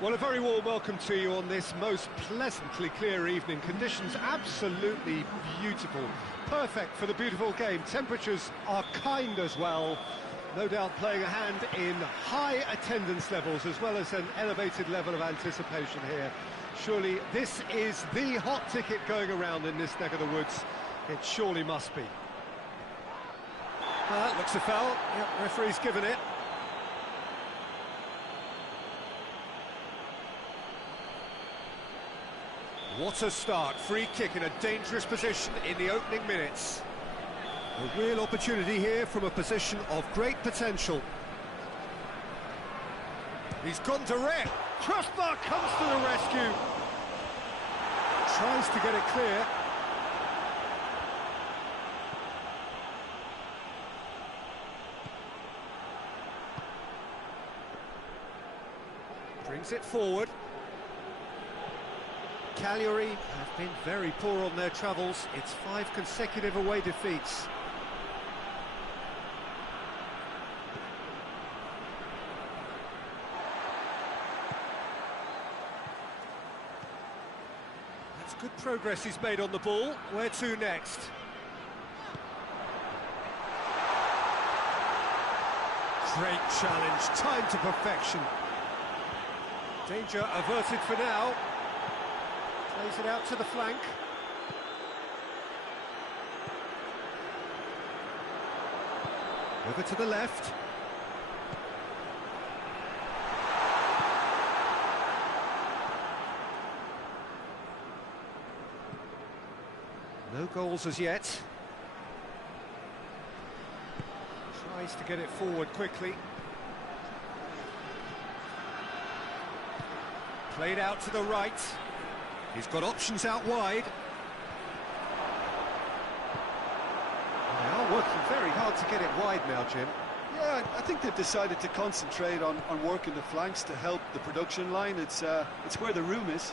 Well, a very warm welcome to you on this most pleasantly clear evening. Conditions absolutely beautiful. Perfect for the beautiful game. Temperatures are kind as well. No doubt playing a hand in high attendance levels as well as an elevated level of anticipation here. Surely this is the hot ticket going around in this neck of the woods. It surely must be. Looks a foul. Yep, referee's given it. What a start. Free kick in a dangerous position in the opening minutes. A real opportunity here from a position of great potential. He's gone direct. Crossbar comes to the rescue. Tries to get it clear. Brings it forward. Cagliari have been very poor on their travels. It's 5 consecutive away defeats. That's good progress he's made on the ball. Where to next? Great challenge, time to perfection. Danger averted for now. Plays it out to the flank. Over to the left. No goals as yet. Tries to get it forward quickly. Played out to the right. He's got options out wide. They are working very hard to get it wide now, Jim. Yeah, I think they've decided to concentrate on working the flanks to help the production line. It's where the room is.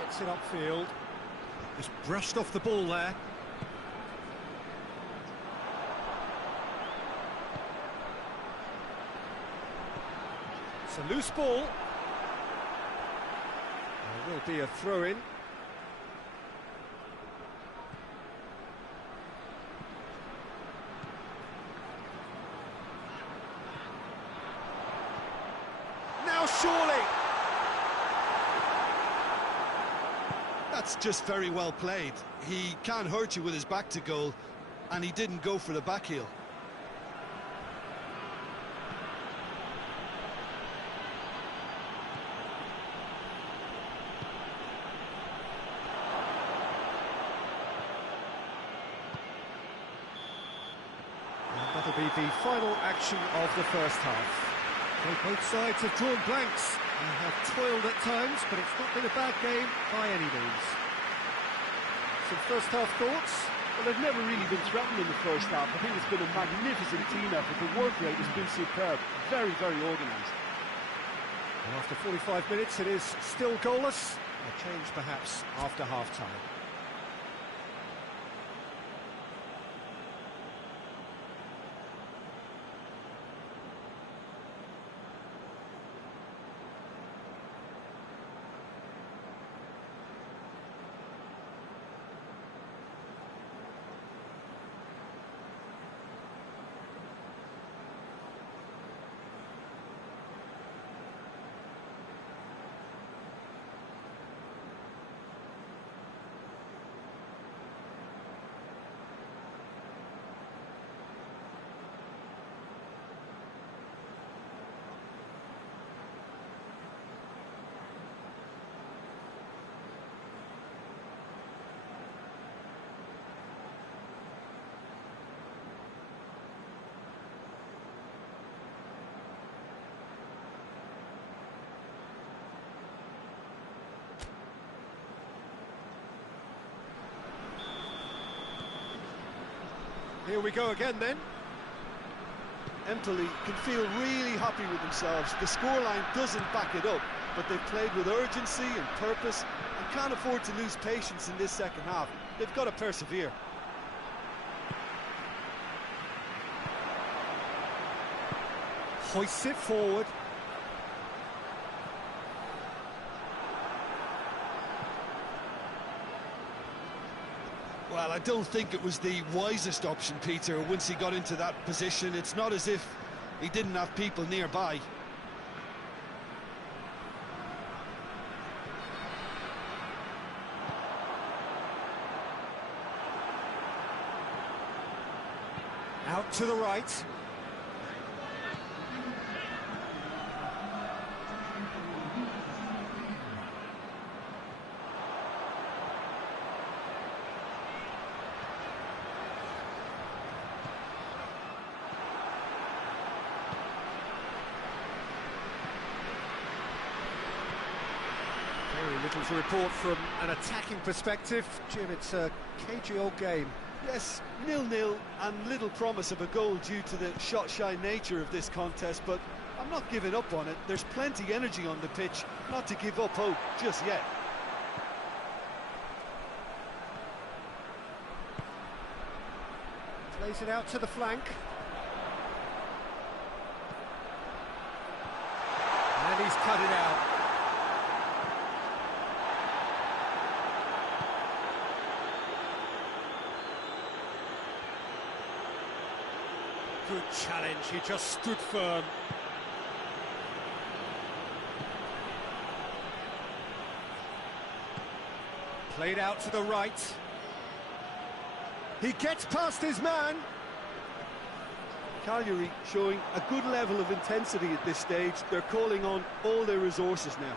Gets it upfield. Just brushed off the ball there. It's a loose ball. There will be a throw-in. Now surely! That's just very well played. He can't hurt you with his back to goal, and he didn't go for the back heel. That'll be the final action of the first half. Well, both sides have drawn blanks and have toiled at times, but it's not been a bad game by any means. Some first half thoughts? Well, they've never really been threatened in the first half. I think it's been a magnificent team effort. The work rate has been superb. Very, very organised. And after 45 minutes, it is still goalless. A change perhaps after half-time. Here we go again then. Empoli can feel really happy with themselves. The scoreline doesn't back it up, but they've played with urgency and purpose and can't afford to lose patience in this second half. They've got to persevere. Hoists it forward. Well, I don't think it was the wisest option, Peter, once he got into that position. It's not as if he didn't have people nearby. Out to the right. Very little to report from an attacking perspective. Jim, it's a cagey old game. Yes, 0-0 and little promise of a goal due to the shot-shy nature of this contest, but I'm not giving up on it. There's plenty energy on the pitch, not to give up hope just yet. Plays it out to the flank. And he's cut it out. Good challenge, he just stood firm. Played out to the right. He gets past his man. Cagliari showing a good level of intensity at this stage. They're calling on all their resources now.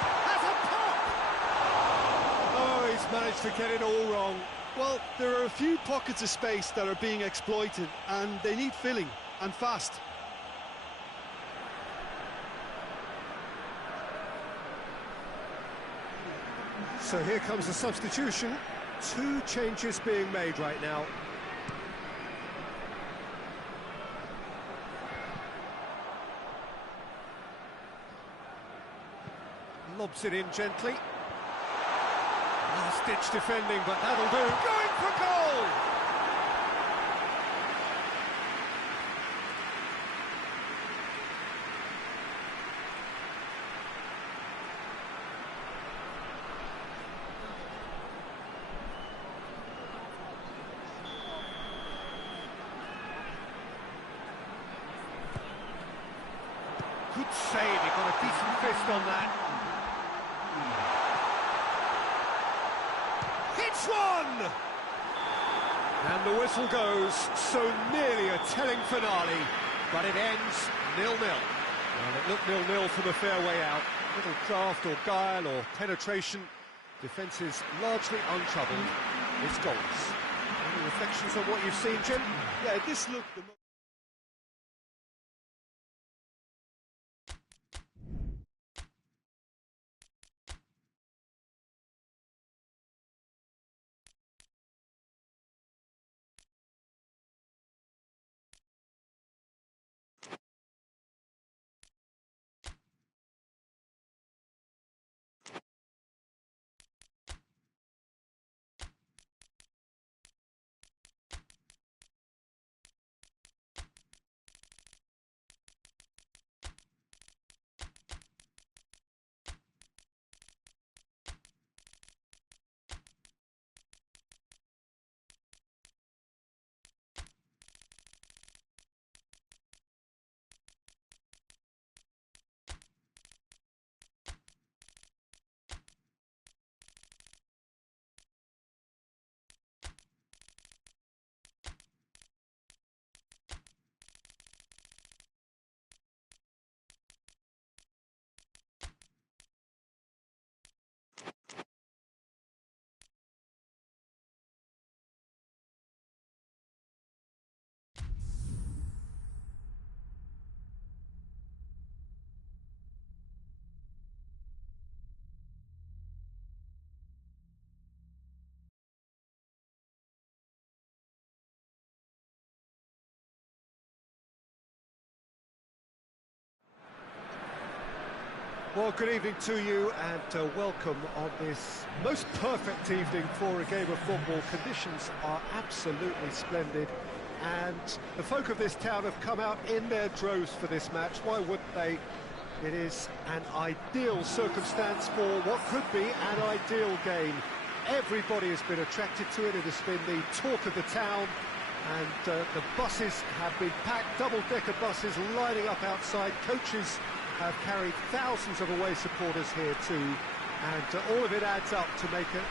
Has a pop! Oh, he's managed to get it all wrong. Well, there are a few pockets of space that are being exploited, and they need filling, and fast. So here comes the substitution. 2 changes being made right now. Lobs it in gently. Last-ditch defending, but that'll do. Going for goal! Good save, he got a decent fist on that. Hits one! And the whistle goes, so nearly a telling finale, but it ends 0-0. Well, it looked 0-0 from a fair way out. Little craft or guile or penetration. Defence is largely untroubled. It's goals. Any reflections on what you've seen, Jim? Yeah, this looked the most... Well, good evening to you and welcome on this most perfect evening for a game of football. Conditions are absolutely splendid and the folk of this town have come out in their droves for this match. Why wouldn't they? It is an ideal circumstance for what could be an ideal game. Everybody has been attracted to it. It has been the talk of the town, and the buses have been packed, double-decker buses lining up outside. Coaches have carried thousands of away supporters here too, and all of it adds up to make a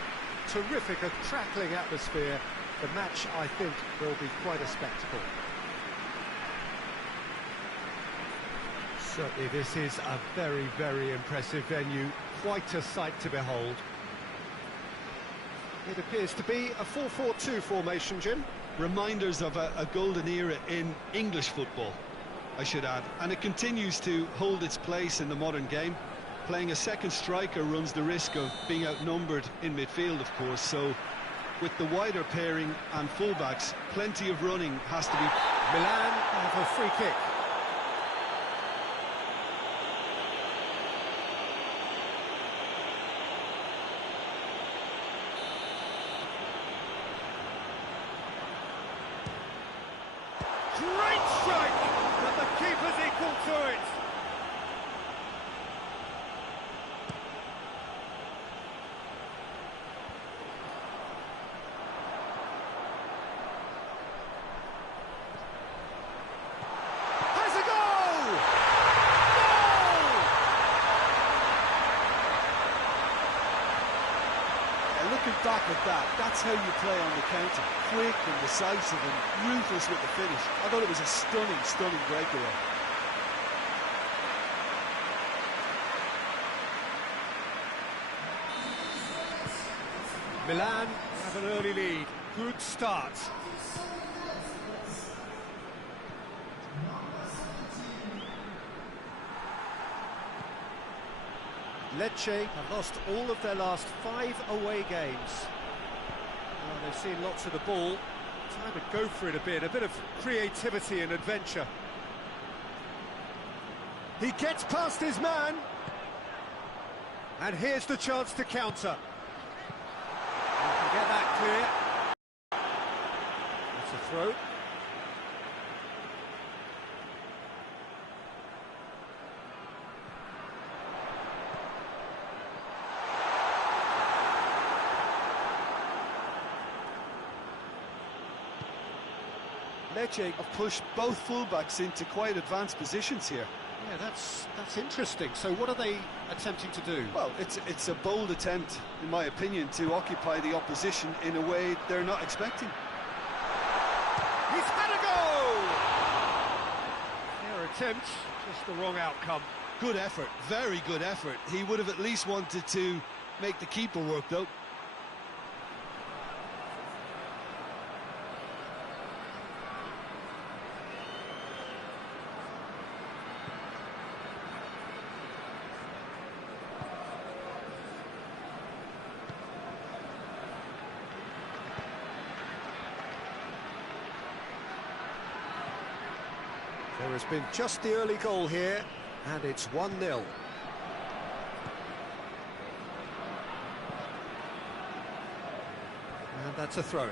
terrific, a crackling atmosphere. The match, I think, will be quite a spectacle. Certainly this is a very, very impressive venue, quite a sight to behold. It appears to be a 4-4-2 formation, Jim. Reminders of a golden era in English football, I should add, and it continues to hold its place in the modern game. Playing a second striker runs the risk of being outnumbered in midfield, of course, so with the wider pairing and fullbacks, plenty of running has to be... Milan have a free kick. Great strike, but the keeper's equal to it. Has a goal! Goal! And looking back at that, that's how you play on the counter. Quick and decisive and ruthless with the finish. I thought it was a stunning, stunning breakaway. Milan have an early lead. Good start. Lecce have lost all of their last 5 away games. Well, they've seen lots of the ball. Time to go for it a bit of creativity and adventure. He gets past his man. And here's the chance to counter. He can get that clear. That's a throw. Lecce have pushed both fullbacks into quite advanced positions here. Yeah, that's interesting. So what are they attempting to do? Well, it's a bold attempt, in my opinion, to occupy the opposition in a way they're not expecting. He's had a goal! Their attempt, just the wrong outcome. Good effort, very good effort. He would have at least wanted to make the keeper work, though. There has been just the early goal here, and it's 1-0. And that's a throw-in.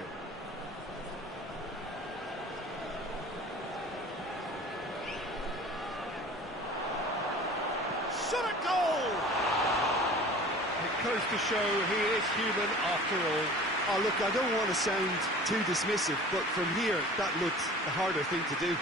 Shot at goal! It goes to show he is human after all. Oh, look, I don't want to sound too dismissive, but from here, that looked the harder thing to do.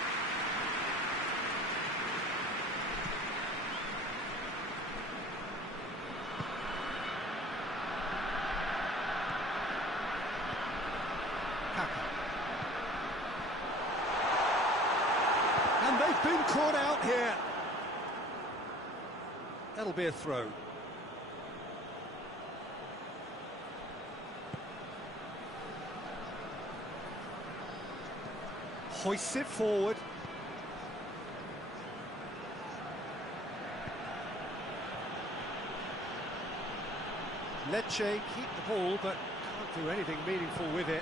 And they've been caught out here. That'll be a throw. Hoists it forward. Lecce keep the ball, but can't do anything meaningful with it.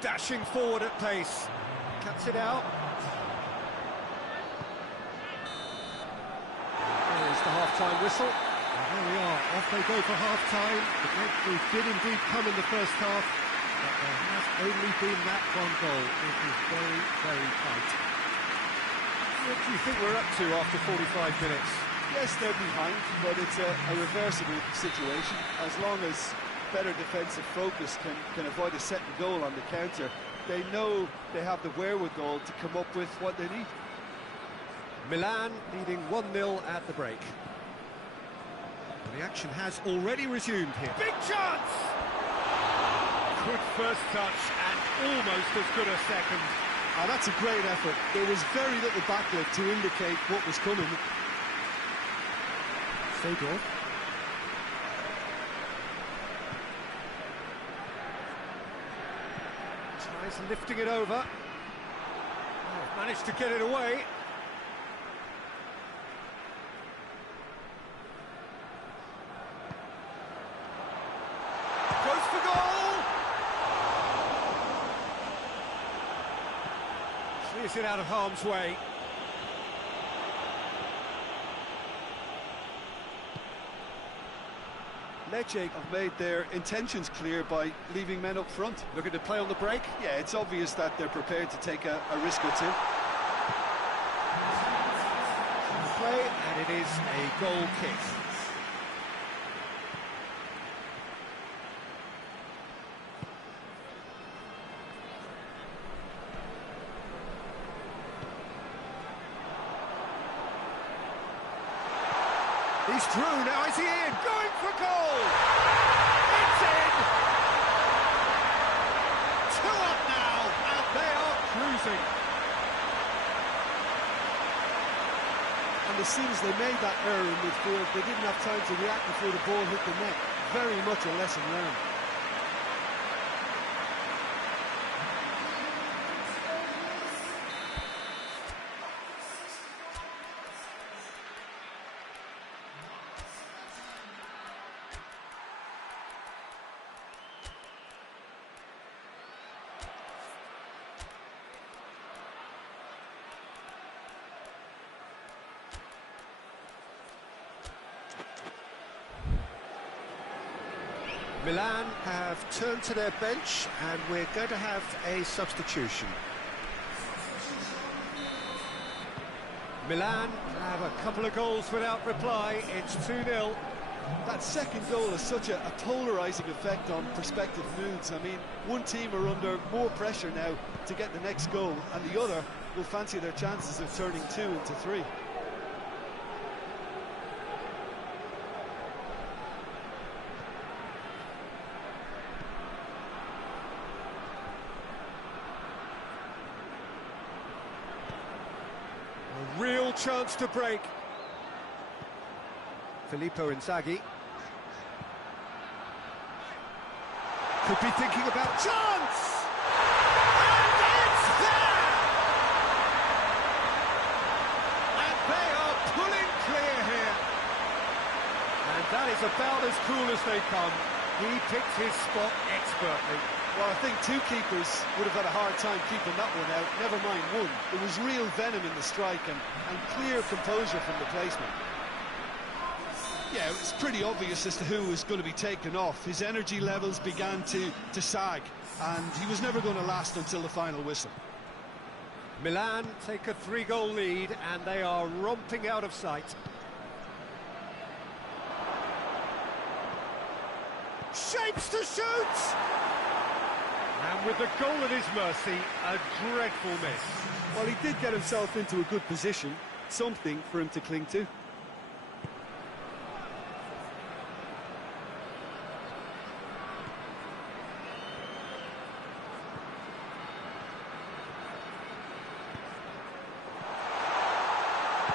Dashing forward at pace. Cuts it out. There's the half-time whistle. Here we are, off they go for half-time. The breakthrough did indeed come in the first half, but there has only been that one goal. It is very, very tight. What do you think we're up to after 45 minutes? Yes, they're behind, but it's a reversible situation. As long as better defensive focus can avoid a second goal on the counter, they know they have the wherewithal to come up with what they need. Milan leading 1-0 at the break. The action has already resumed here. Big chance! Good first touch and almost as good a second. Oh, that's a great effort. There was very little backlit to indicate what was coming. Seedorf. Tries lifting it over. Oh, managed to get it away. Goes for goal! Clears it out of harm's way. Lecce have made their intentions clear by leaving men up front. Looking to play on the break. Yeah, it's obvious that they're prepared to take a risk or two. Play, and it is a goal kick. He's through, now is he in? Going for goal! It's in! 2 up now, and they are cruising. And as soon as they made that error in midfield, they didn't have time to react before the ball hit the net. Very much a lesson learned. Milan have turned to their bench, and we're going to have a substitution. Milan have a couple of goals without reply. It's 2-0. That second goal has such a polarising effect on prospective moods. I mean, one team are under more pressure now to get the next goal, and the other will fancy their chances of turning 2 into 3. Real chance to break. Filippo Inzaghi. Could be thinking about chance! And it's there! And they are pulling clear here. And that is about as cool as they come. He picked his spot expertly. Well, I think 2 keepers would have had a hard time keeping that one out, never mind 1. There was real venom in the strike and clear composure from the placement. Yeah, it was pretty obvious as to who was going to be taken off. His energy levels began to sag, and he was never going to last until the final whistle. Milan take a 3-goal lead, and they are romping out of sight. Shapes to shoot! And with the goal at his mercy, a dreadful miss. Well, he did get himself into a good position, something for him to cling to.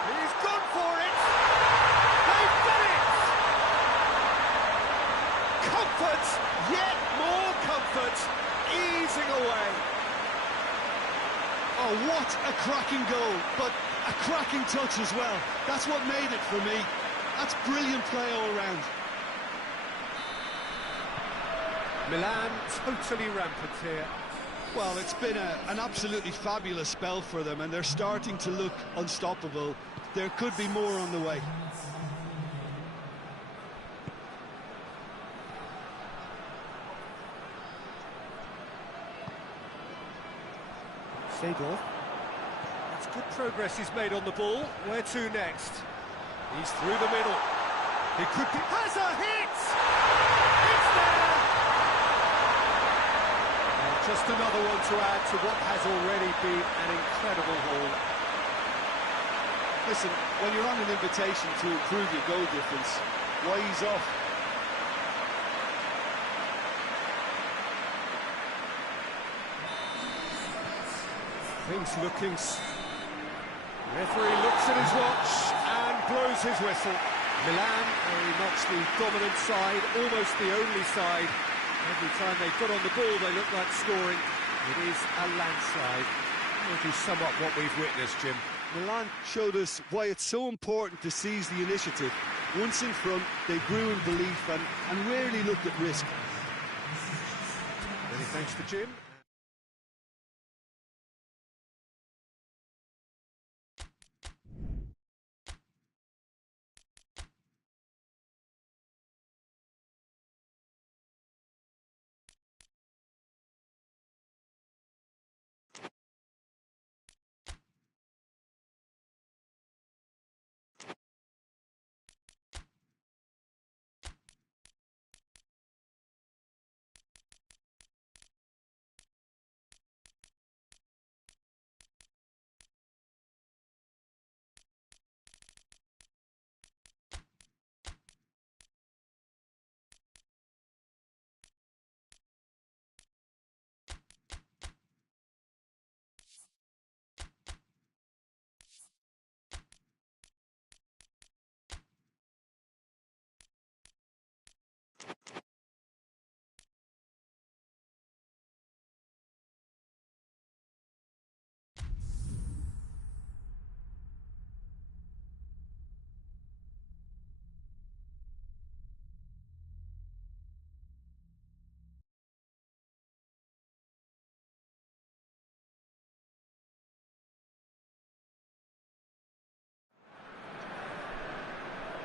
He's gone for it! They've done it! Comfort, yet more comfort, easing away. Oh, what a cracking goal, but a cracking touch as well. That's what made it for me. That's brilliant play all round. Milan totally rampant here. Well, it's been an absolutely fabulous spell for them, and they're starting to look unstoppable. There could be more on the way. Seedorf. That's good progress he's made on the ball. Where to next? He's through the middle. He could be... Has a hit! It's there! And just another one to add to what has already been an incredible haul. Listen, when you're on an invitation to improve your goal difference, why ease off? Things looking... Referee looks at his watch and blows his whistle. Milan, very much the dominant side, almost the only side. Every time they got on the ball, they look like scoring. It is a landslide. That is somewhat what we've witnessed, Jim. Milan showed us why it's so important to seize the initiative. Once in front, they grew in belief and rarely looked at risk. Many thanks to Jim.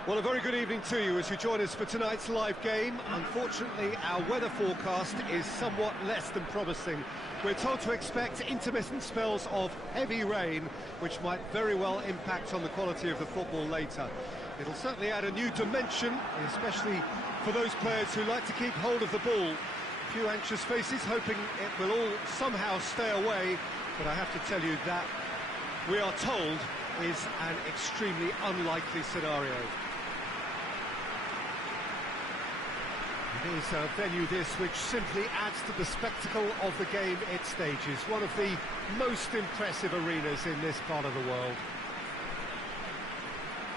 Well, a very good evening to you as you join us for tonight's live game. Unfortunately, our weather forecast is somewhat less than promising. We're told to expect intermittent spells of heavy rain, which might very well impact on the quality of the football later. It'll certainly add a new dimension, especially for those players who like to keep hold of the ball. A few anxious faces hoping it will all somehow stay away, but I have to tell you that we are told is an extremely unlikely scenario. It is a venue this which simply adds to the spectacle of the game it stages. One of the most impressive arenas in this part of the world.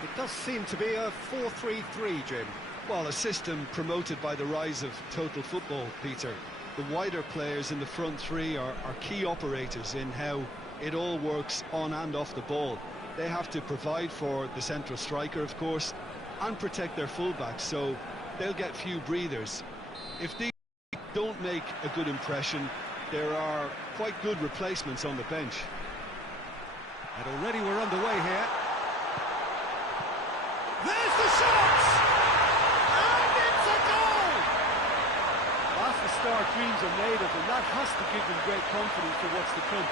It does seem to be a 4-3-3, Jim. Well, a system promoted by the rise of total football, Peter. The wider players in the front three are key operators in how it all works on and off the ball. They have to provide for the central striker, of course, and protect their fullbacks, so they'll get few breathers. If these don't make a good impression, there are quite good replacements on the bench. And already we're underway here. There's the shot! And it's a goal! That's the start dreams are made of, and that has to give them great confidence for what's to come.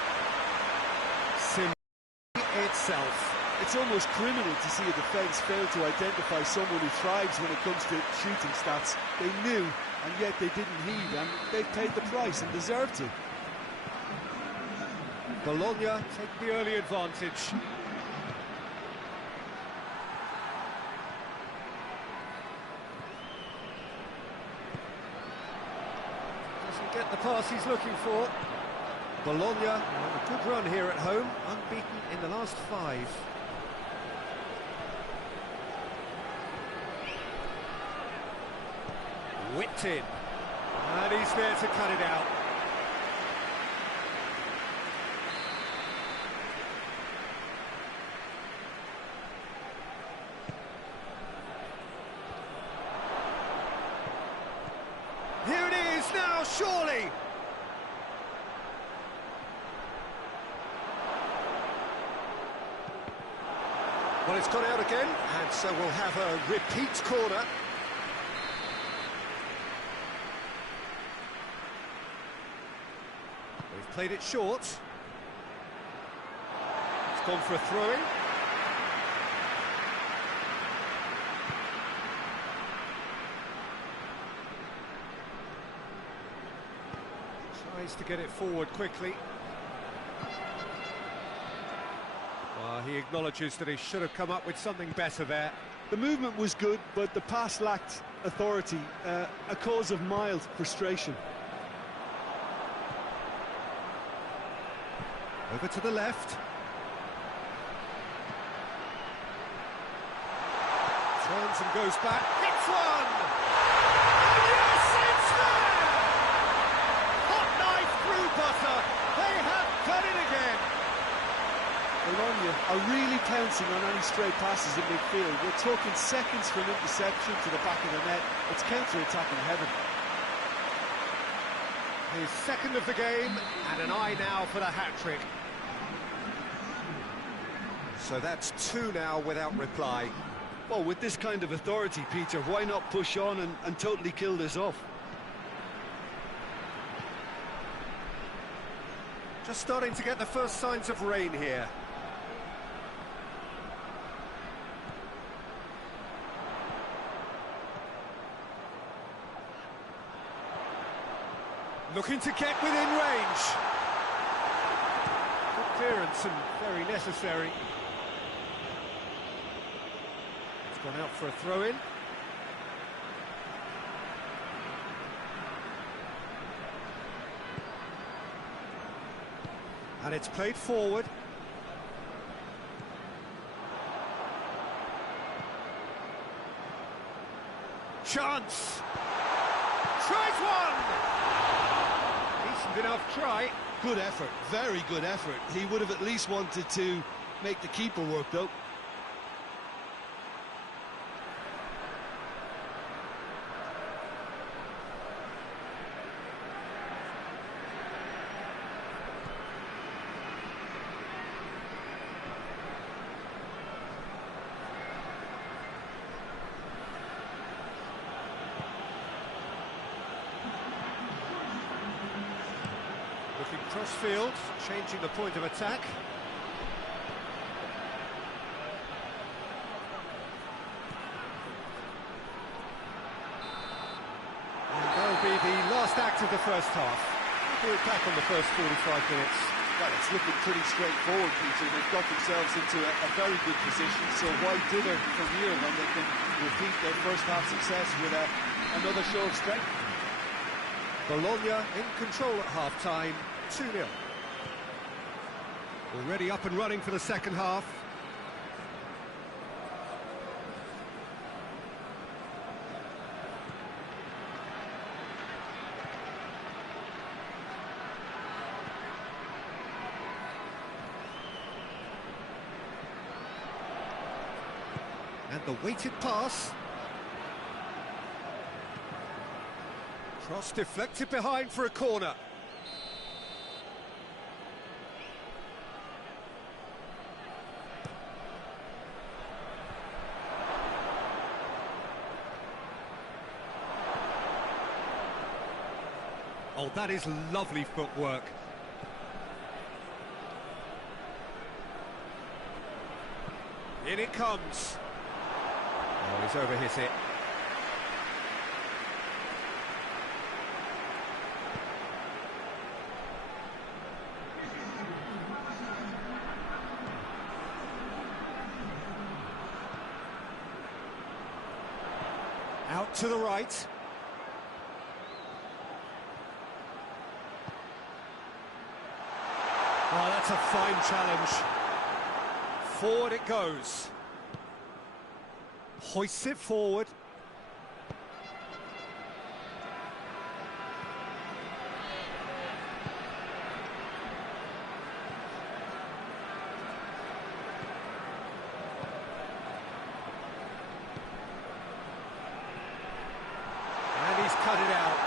Itself. It's almost criminal to see a defence fail to identify someone who thrives when it comes to shooting stats. They knew, and yet they didn't heed, and they paid the price and deserved to. Bologna take the early advantage. Doesn't get the pass he's looking for. Bologna on a good run here at home, unbeaten in the last 5. Whipped in, and he's there to cut it out. Here it is now, surely! Well, it's got out again, and so we'll have a repeat corner. They've played it short. Gone for a throw-in. Tries to get it forward quickly. Well, he acknowledges that he should have come up with something better there. The movement was good, but the pass lacked authority, a cause of mild frustration. Over to the left. Turns and goes back. Hits one! And yes, it's there! Hot knife through butter. They have done it again. Bologna are really pouncing on any stray passes in midfield. We're talking seconds from interception to the back of the net. It's counter-attacking heaven. His second of the game, and an eye now for the hat-trick. So that's two now without reply. Well, with this kind of authority, Peter, why not push on and totally kill this off? Just starting to get the first signs of rain here. Looking to get within range. Good clearance and very necessary. It's gone out for a throw-in. And it's played forward. Chance! Tries one! Decent enough try. Good effort, very good effort. He would have at least wanted to make the keeper work, though. Looking cross-field, changing the point of attack. And that'll be the last act of the first half. We'll be back on the first 45 minutes. Well, it's looking pretty straightforward, Peter. They've got themselves into a very good position, so why dither from here when they can repeat their first half success with another show of strength? Bologna in control at half-time, 2-0. Already up and running for the second half. And the weighted pass. Cross deflected behind for a corner. Oh, that is lovely footwork. In it comes. Oh, he's overhit it. Out to the right. Oh, that's a fine challenge. Forward it goes. Hoists it forward. And he's cut it out.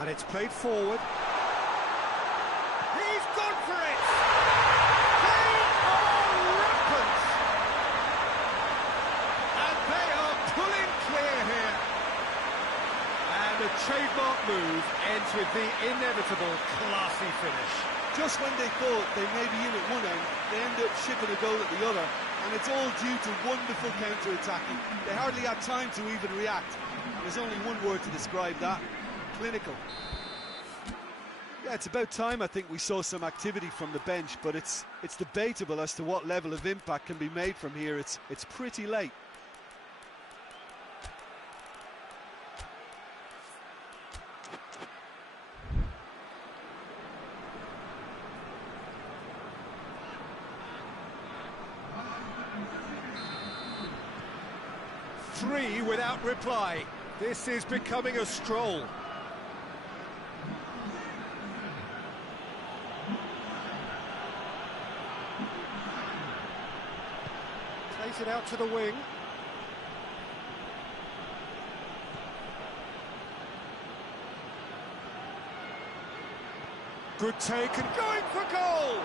And it's played forward. He's gone for it! They are rampant! And they are pulling clear here. And the trademark move ends with the inevitable classy finish. Just when they thought they may be in at one end, they end up shipping a goal at the other, and it's all due to wonderful counter-attacking. They hardly had time to even react. There's only one word to describe that: clinical. Yeah, it's about time I think we saw some activity from the bench, but it's debatable as to what level of impact can be made from here. It's pretty late. Three without reply. This is becoming a stroll. Plays it out to the wing. Good take and going for goal!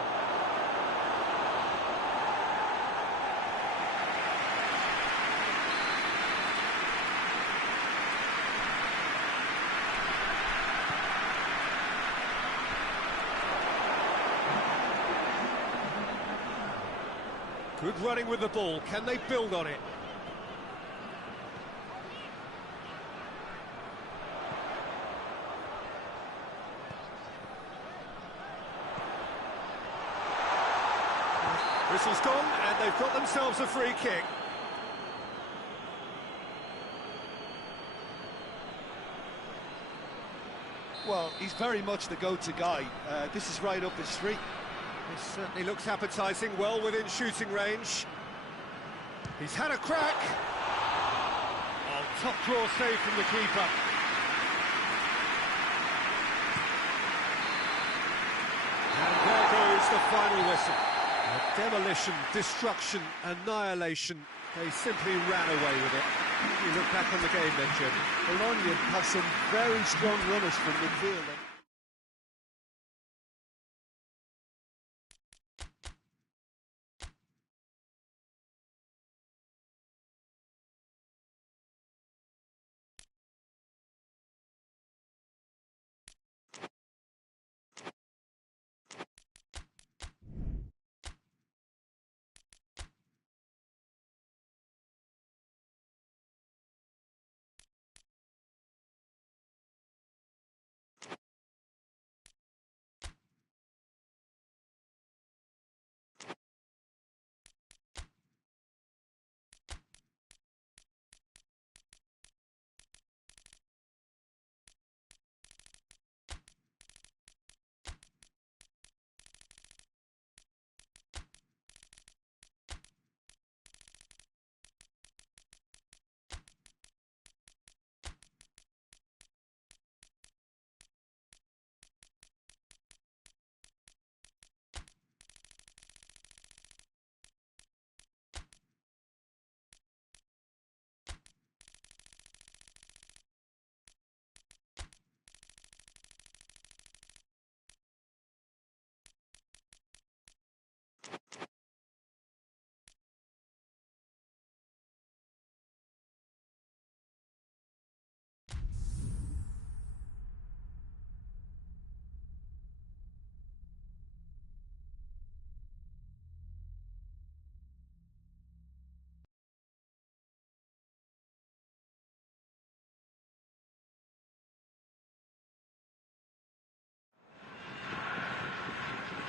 Good running with the ball. Can they build on it? Whistle's gone, and they've got themselves a free kick. Well, he's very much the go-to guy. This is right up his street. This certainly looks appetising, well within shooting range. He's had a crack. Oh, top draw save from the keeper. And there goes the final whistle. Demolition, destruction, annihilation. They simply ran away with it. You look back on the game then, Jim. Bologna have some very strong runners from midfield.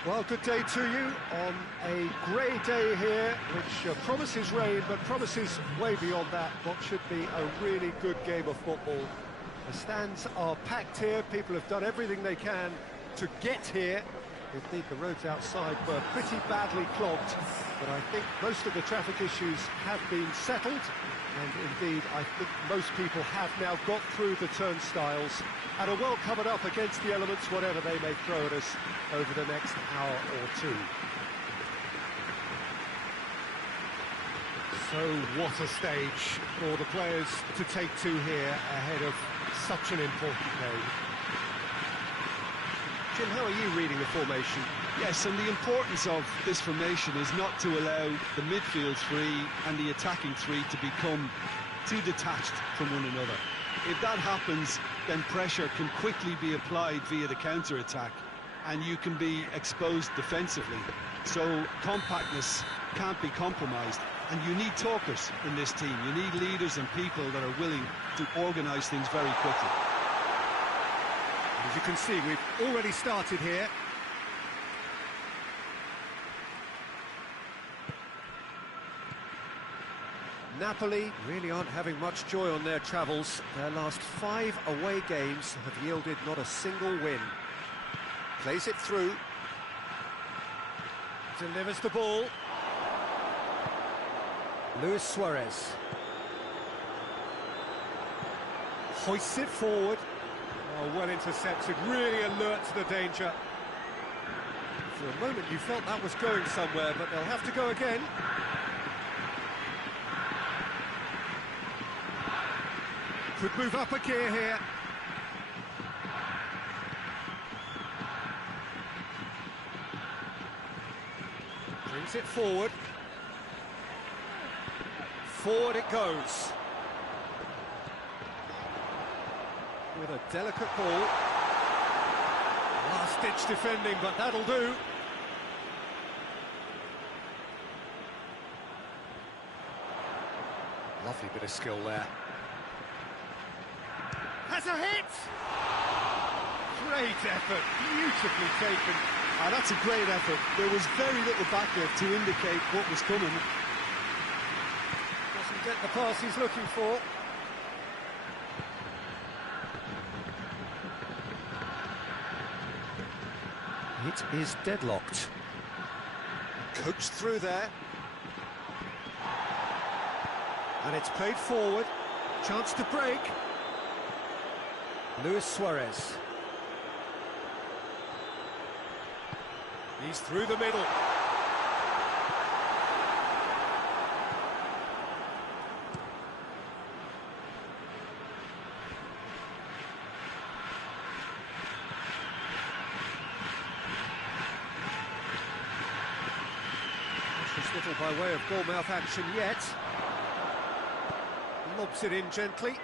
Well, good day to you on a grey day here, which promises rain, but promises way beyond that what should be a really good game of football. The stands are packed here, people have done everything they can to get here. Indeed, the roads outside were pretty badly clogged, but I think most of the traffic issues have been settled, and indeed, I think most people have now got through the turnstiles and are well covered up against the elements, whatever they may throw at us over the next hour or two. So what a stage for the players to take to here ahead of such an important game. Jim, how are you reading the formation? Yes, and the importance of this formation is not to allow the midfield three and the attacking three to become too detached from one another. If that happens, then pressure can quickly be applied via the counter-attack, and you can be exposed defensively. So compactness can't be compromised, and you need talkers in this team. You need leaders and people that are willing to organise things very quickly. As you can see, we've already started here. Napoli really aren't having much joy on their travels. Their last 5 away games have yielded not a single win. Plays it through. Delivers the ball. Luis Suarez. Hoists it forward. Oh, well intercepted, really alert to the danger. For a moment you felt that was going somewhere, but they'll have to go again. Could move up a gear here. Brings it forward. Forward it goes. With a delicate ball. Last-ditch defending, but that'll do. Lovely bit of skill there. Has a hit! Great effort, beautifully taken. That's a great effort. There was very little backup to indicate what was coming. Doesn't get the pass he's looking for. It is deadlocked. Coached through there. And it's played forward. Chance to break. Luis Suarez. He's through the middle. Little by way of goal-mouth action yet. Lobs it in gently.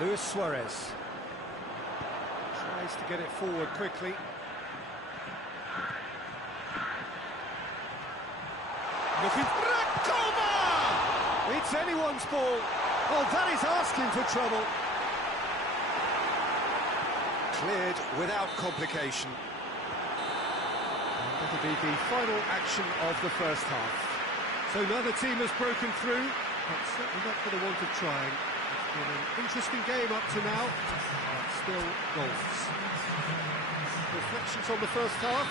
Luis Suarez tries to get it forward quickly. Looking Rakoma! It's anyone's ball. Oh, that is asking for trouble. Cleared without complication. And that'll be the final action of the first half. So neither team has broken through, but certainly not for the want of trying. It's been an interesting game up to now, but still goals. Reflections on the first half?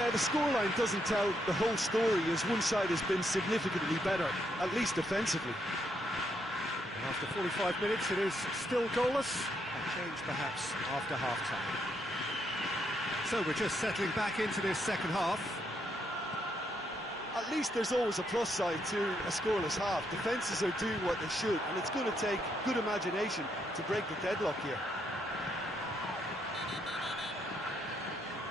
Yeah, the scoreline doesn't tell the whole story, as one side has been significantly better, at least defensively. And after 45 minutes, it is still goalless. Change perhaps after half-time. So we're just settling back into this second half. At least there's always a plus side to a scoreless half. Defences are doing what they should, and it's going to take good imagination to break the deadlock here.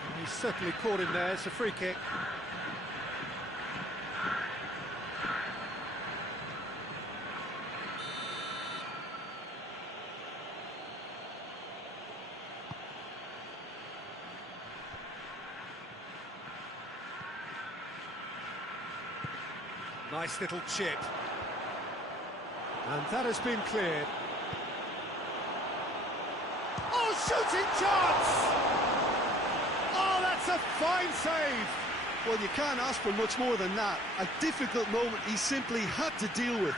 And he's certainly caught him there. It's a free kick. Nice little chip. And that has been cleared. Oh, shooting chance! Oh, that's a fine save! Well, you can't ask for much more than that. A difficult moment he simply had to deal with.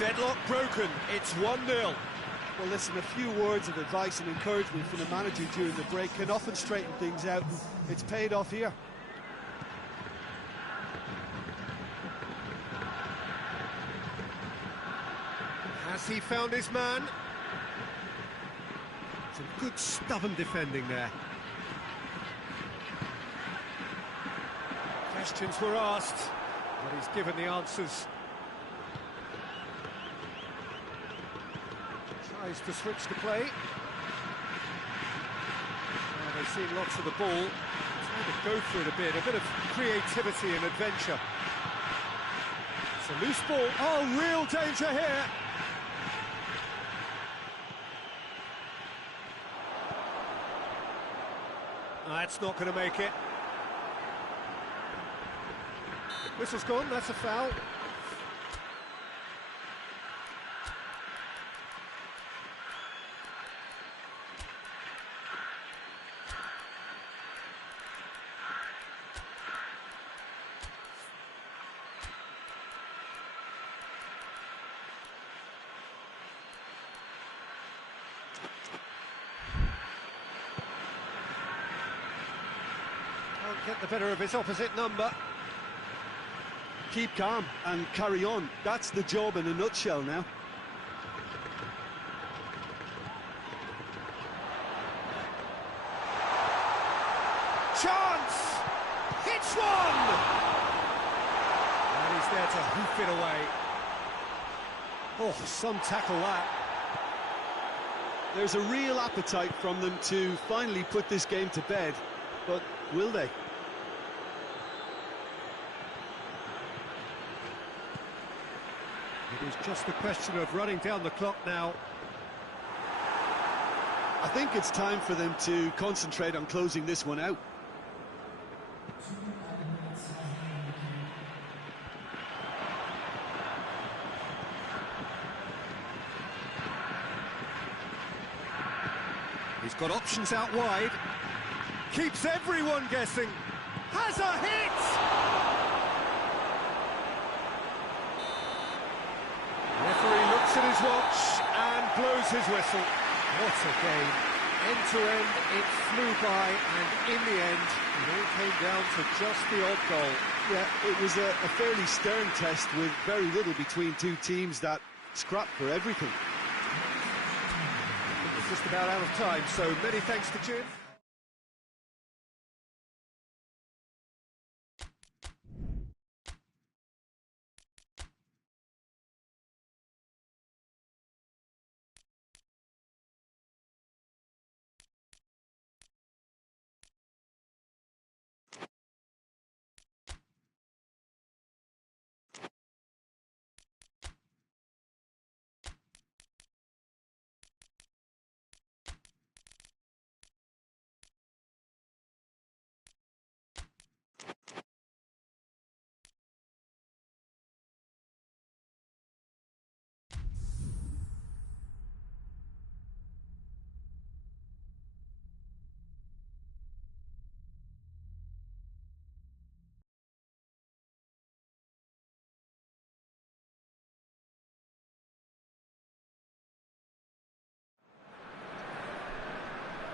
Deadlock broken, it's 1-0. Well, listen, a few words of advice and encouragement from the manager during the break can often straighten things out, and it's paid off here. Has he found his man? Some good stubborn defending there. Questions were asked, but he's given the answers. Tries to switch the play. Well, they've seen lots of the ball. Trying to go for it a bit of creativity and adventure. It's a loose ball. Oh, real danger here. That's not going to make it. Whistle's gone, that's a foul. Can't get the better of his opposite number. Keep calm and carry on. That's the job in a nutshell now. Chance! Hits one! And he's there to hoof it away. Oh, some tackle that. There's a real appetite from them to finally put this game to bed, but will they? It is just a question of running down the clock now. I think it's time for them to concentrate on closing this one out. He's got options out wide. Keeps everyone guessing. Has a hit! Referee looks at his watch and blows his whistle. What a game. End to end, it flew by, and in the end, it all came down to just the odd goal. Yeah, it was a fairly stern test with very little between two teams that scrapped for everything. I think we're just about out of time, so many thanks to Jim.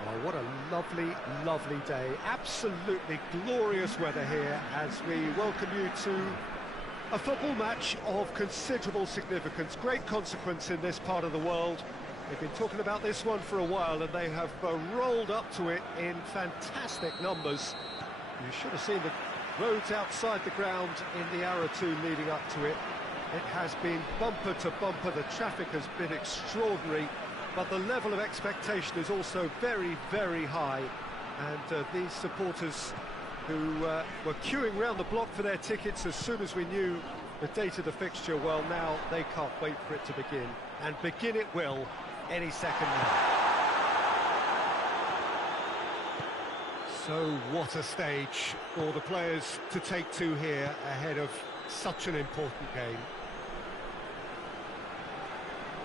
Oh, what a lovely, lovely day. Absolutely glorious weather here as we welcome you to a football match of considerable significance, great consequence in this part of the world. They've been talking about this one for a while and they have rolled up to it in fantastic numbers. You should have seen the roads outside the ground in the hour or two leading up to it. It has been bumper to bumper, the traffic has been extraordinary. But the level of expectation is also very, very high. And these supporters who were queuing round the block for their tickets as soon as we knew the date of the fixture, well, now they can't wait for it to begin. And begin it will any second now. So what a stage for the players to take to here ahead of such an important game.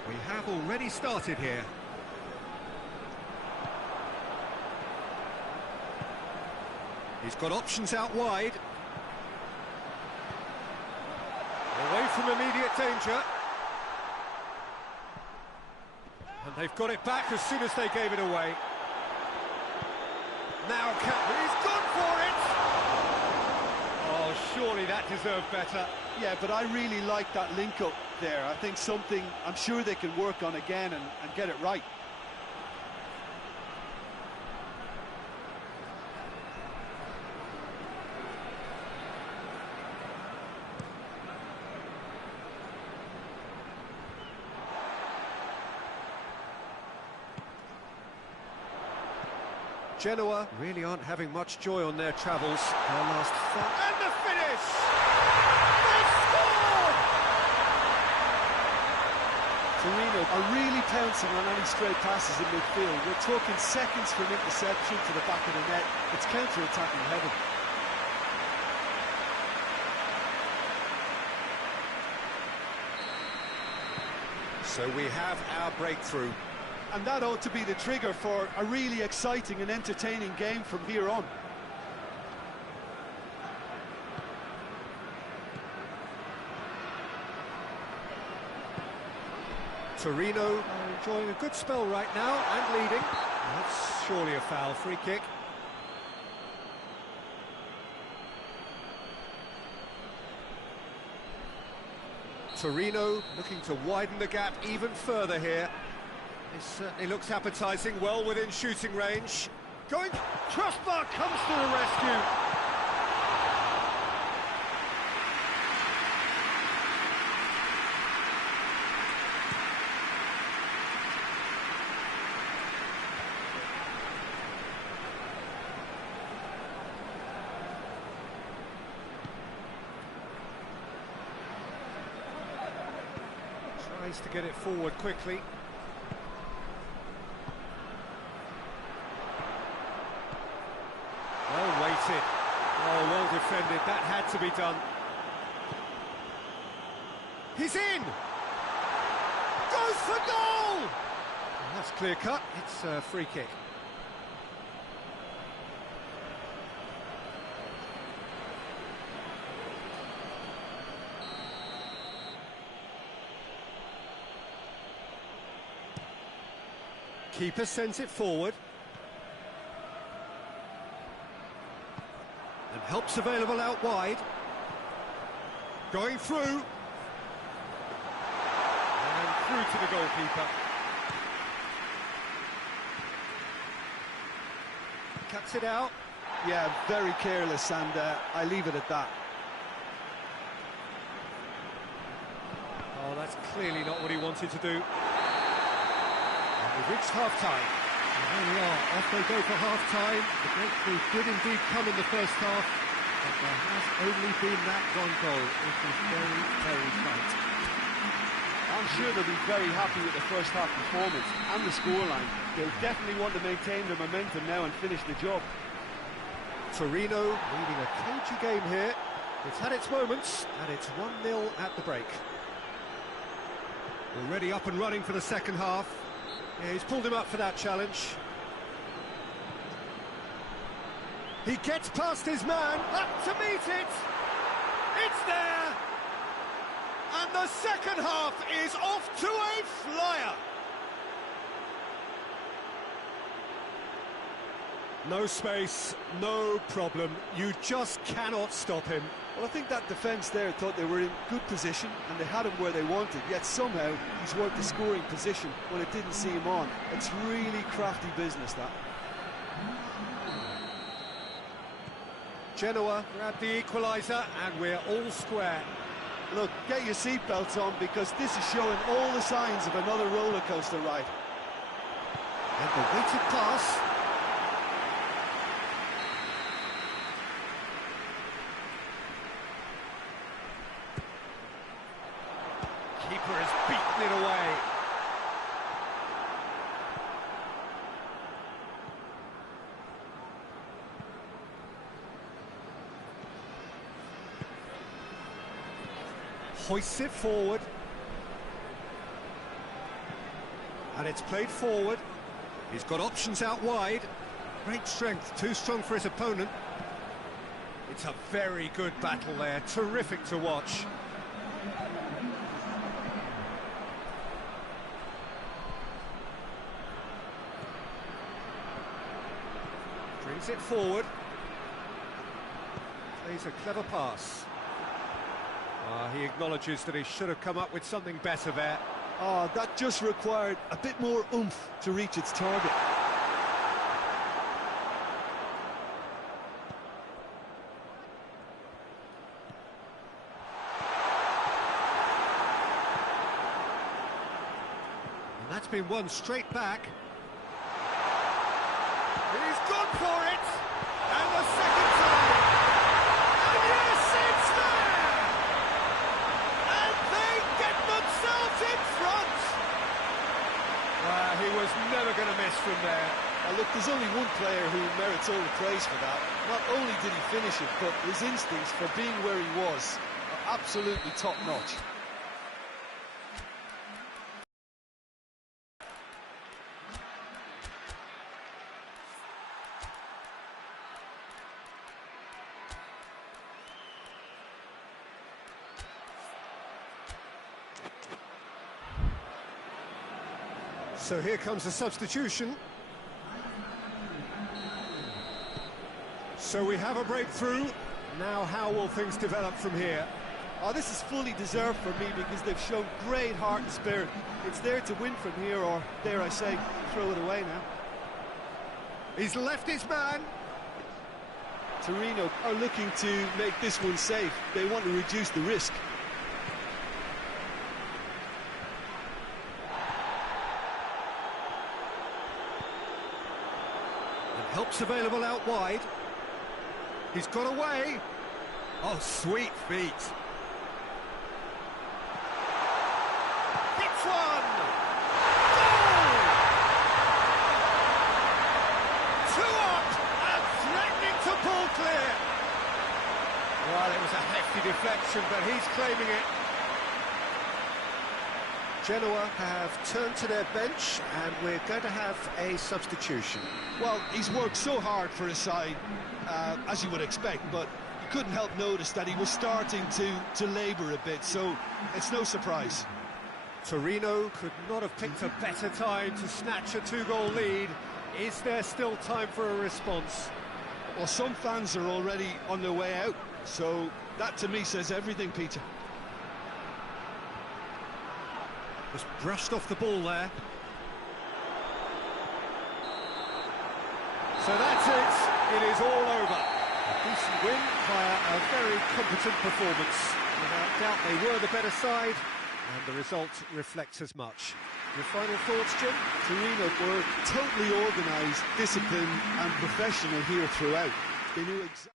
We have already started here. He's got options out wide. Away from immediate danger. And they've got it back as soon as they gave it away. Now he's gone for it! Oh, surely that deserved better. Yeah, but I really like that link-up there. I think something I'm sure they can work on again and get it right. Genoa really aren't having much joy on their travels. Their last fight. And the finish! They scored! Torino are really pouncing on any stray passes in midfield. We're talking seconds from interception to the back of the net. It's counter-attacking heaven. So we have our breakthrough. And that ought to be the trigger for a really exciting and entertaining game from here on. Torino are enjoying a good spell right now and leading. That's surely a foul. Free kick. Torino looking to widen the gap even further here. This certainly looks appetising, well within shooting range. Going, crossbar comes to the rescue. Tries to get it forward quickly. Well weighted. Oh, well defended. That had to be done. He's in! Goes for goal! And that's clear cut. It's a free kick. Keeper sends it forward. And help's available out wide. Going through. And through to the goalkeeper. Cuts it out. Yeah, very careless, and I leave it at that. Oh, that's clearly not what he wanted to do. And we've reached half-time. And there we are, off they go for half-time. The breakthrough did indeed come in the first half, but there has only been that one goal. It was very, very tight. I'm sure they'll be very happy with the first half performance and the scoreline. They'll definitely want to maintain their momentum now and finish the job. Torino leading a cagey game here. It's had its moments, and it's 1-0 at the break. Already up and running for the second half. Yeah, he's pulled him up for that challenge. He gets past his man, up to meet it! It's there! And the second half is off to a flyer! No space, no problem. You just cannot stop him. Well, I think that defence there thought they were in good position and they had him where they wanted, yet somehow he's worked the scoring position when it didn't see him on. It's really crafty business, that. Genoa grabbed the equaliser and we're all square. Look, get your seatbelts on because this is showing all the signs of another roller coaster ride. And the weighted pass. Keeper has beaten it away. Hoists it forward. And it's played forward. He's got options out wide. Great strength, too strong for his opponent. It's a very good battle there, terrific to watch. Brings it forward. Plays a clever pass. He acknowledges that he should have come up with something better there. Oh, that just required a bit more oomph to reach its target. And that's been won straight back. He's gone for it! And the second time! And yes, it's there! And they get themselves in front! He was never going to miss from there. Look, there's only one player who merits all the praise for that. Not only did he finish it, but his instincts for being where he was are absolutely top-notch. So here comes the substitution. So we have a breakthrough. Now how will things develop from here? Oh, this is fully deserved for me because they've shown great heart and spirit. It's there to win from here, or dare I say, throw it away now. He's left his man. Torino are looking to make this one safe. They want to reduce the risk. Help's available out wide. He's got away. Oh, sweet feet. Hits one. Goal! 2 up and threatening to pull clear. Well, it was a hefty deflection, but he's claiming it. Genoa have turned to their bench, and we're going to have a substitution. Well, he's worked so hard for his side, as you would expect, but you couldn't help notice that he was starting to labour a bit, so it's no surprise. Torino could not have picked a better time to snatch a 2-goal lead. Is there still time for a response? Well, some fans are already on their way out, so that to me says everything, Peter. Just brushed off the ball there. So that's it. It is all over. A decent win via a very competent performance. Without doubt, they were the better side, and the result reflects as much. Your final thoughts, Jim? Torino were totally organised, disciplined and professional here throughout. They knew exactly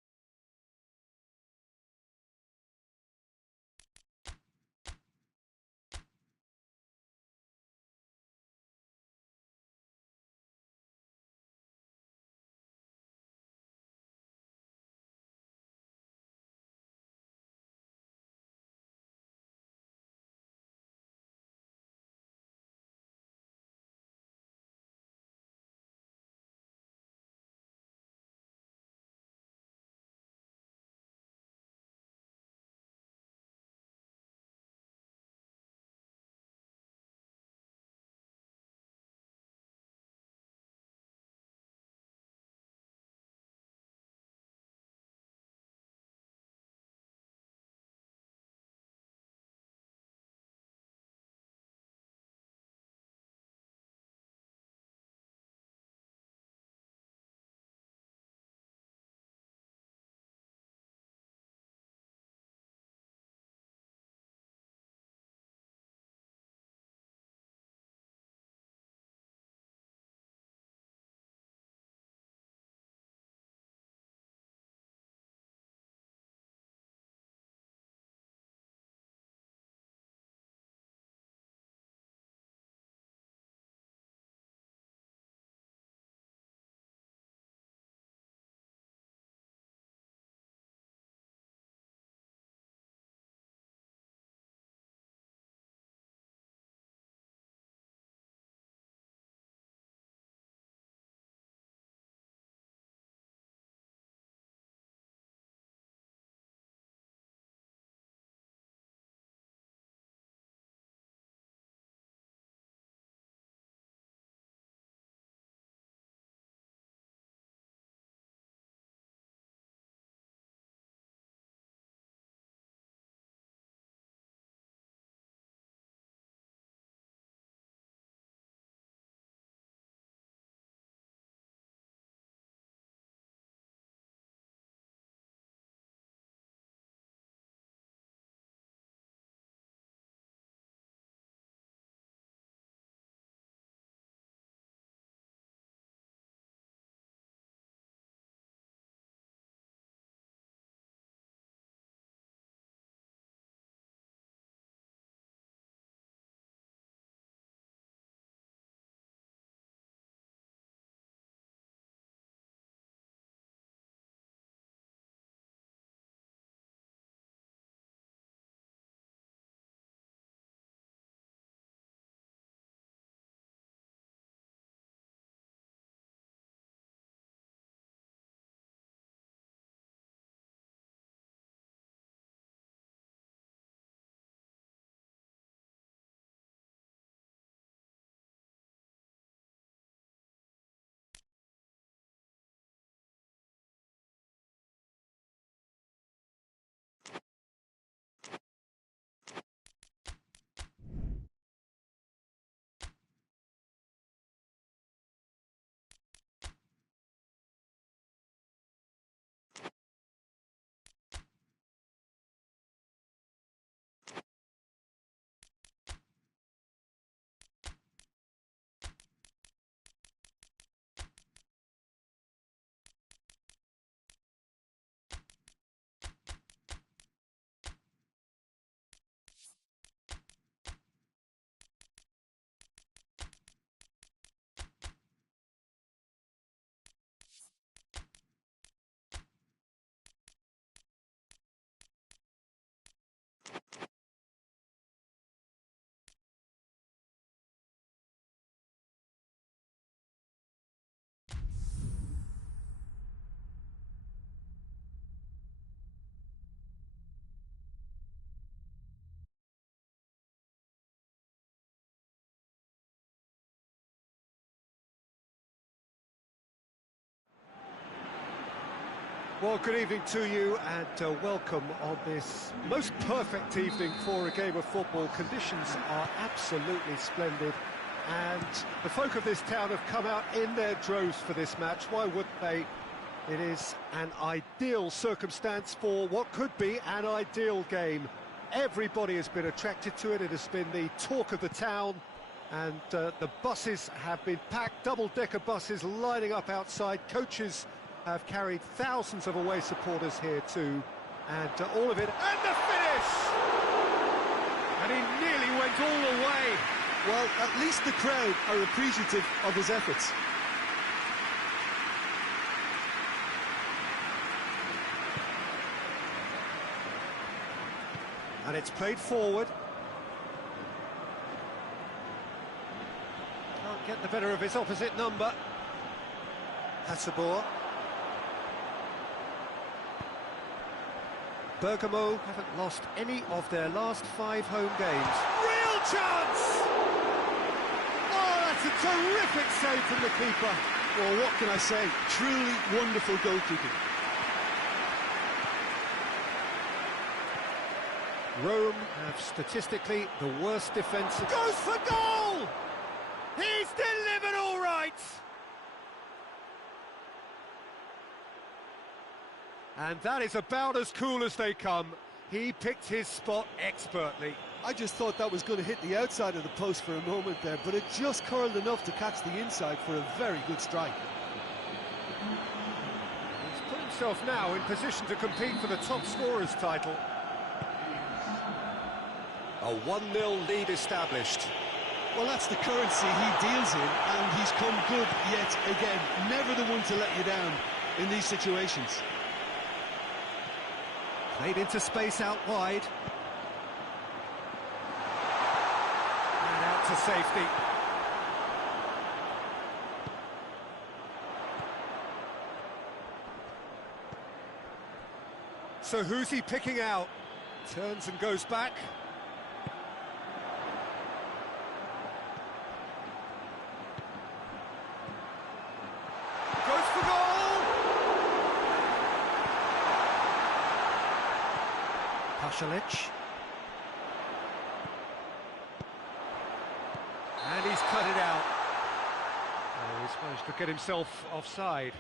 Well, good evening to you and welcome on this most perfect evening for a game of football. Conditions are absolutely splendid and the folk of this town have come out in their droves for this match. Why wouldn't they? It is an ideal circumstance for what could be an ideal game. Everybody has been attracted to it. It has been the talk of the town and the buses have been packed, double-decker buses lining up outside. Coaches have carried thousands of away supporters here too, and all of it, and the finish! And he nearly went all the way. Well, at least the crowd are appreciative of his efforts. And it's played forward. Can't get the better of his opposite number. Hasabor. Bergamo haven't lost any of their last 5 home games. Real chance! Oh, that's a terrific save from the keeper. Well, what can I say? Truly wonderful goalkeeping. Rome have statistically the worst defence. Goes for goal! He's delivered all right! And that is about as cool as they come. He picked his spot expertly. I just thought that was going to hit the outside of the post for a moment there, but it just curled enough to catch the inside for a very good strike. He's put himself now in position to compete for the top scorers title. A 1-0 lead established. Well, that's the currency he deals in, and he's come good yet again. Never the one to let you down in these situations. Played into space out wide. And out to safety. So who's he picking out? Turns and goes back. Goes for goal! Pasalic. And he's cut it out. Oh, he's managed to get himself offside.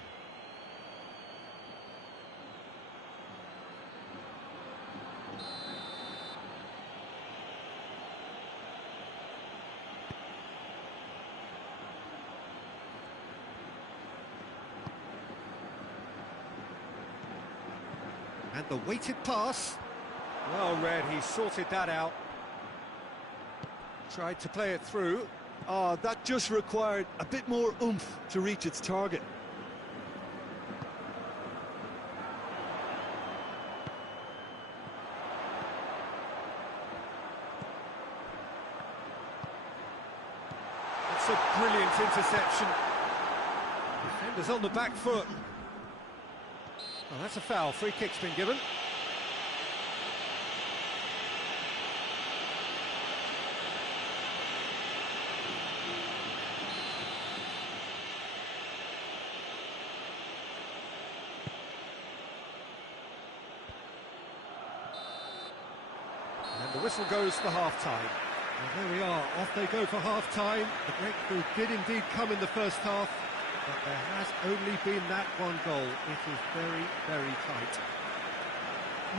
And the weighted pass. Well read, he sorted that out. Tried to play it through. Oh, that just required a bit more oomph to reach its target. That's a brilliant interception. Defender's on the back foot. Oh, that's a foul. Free kick's been given. And the whistle goes for half-time. And there we are, off they go for half-time. The breakthrough did indeed come in the first half, but there has only been that one goal. It is very, very tight.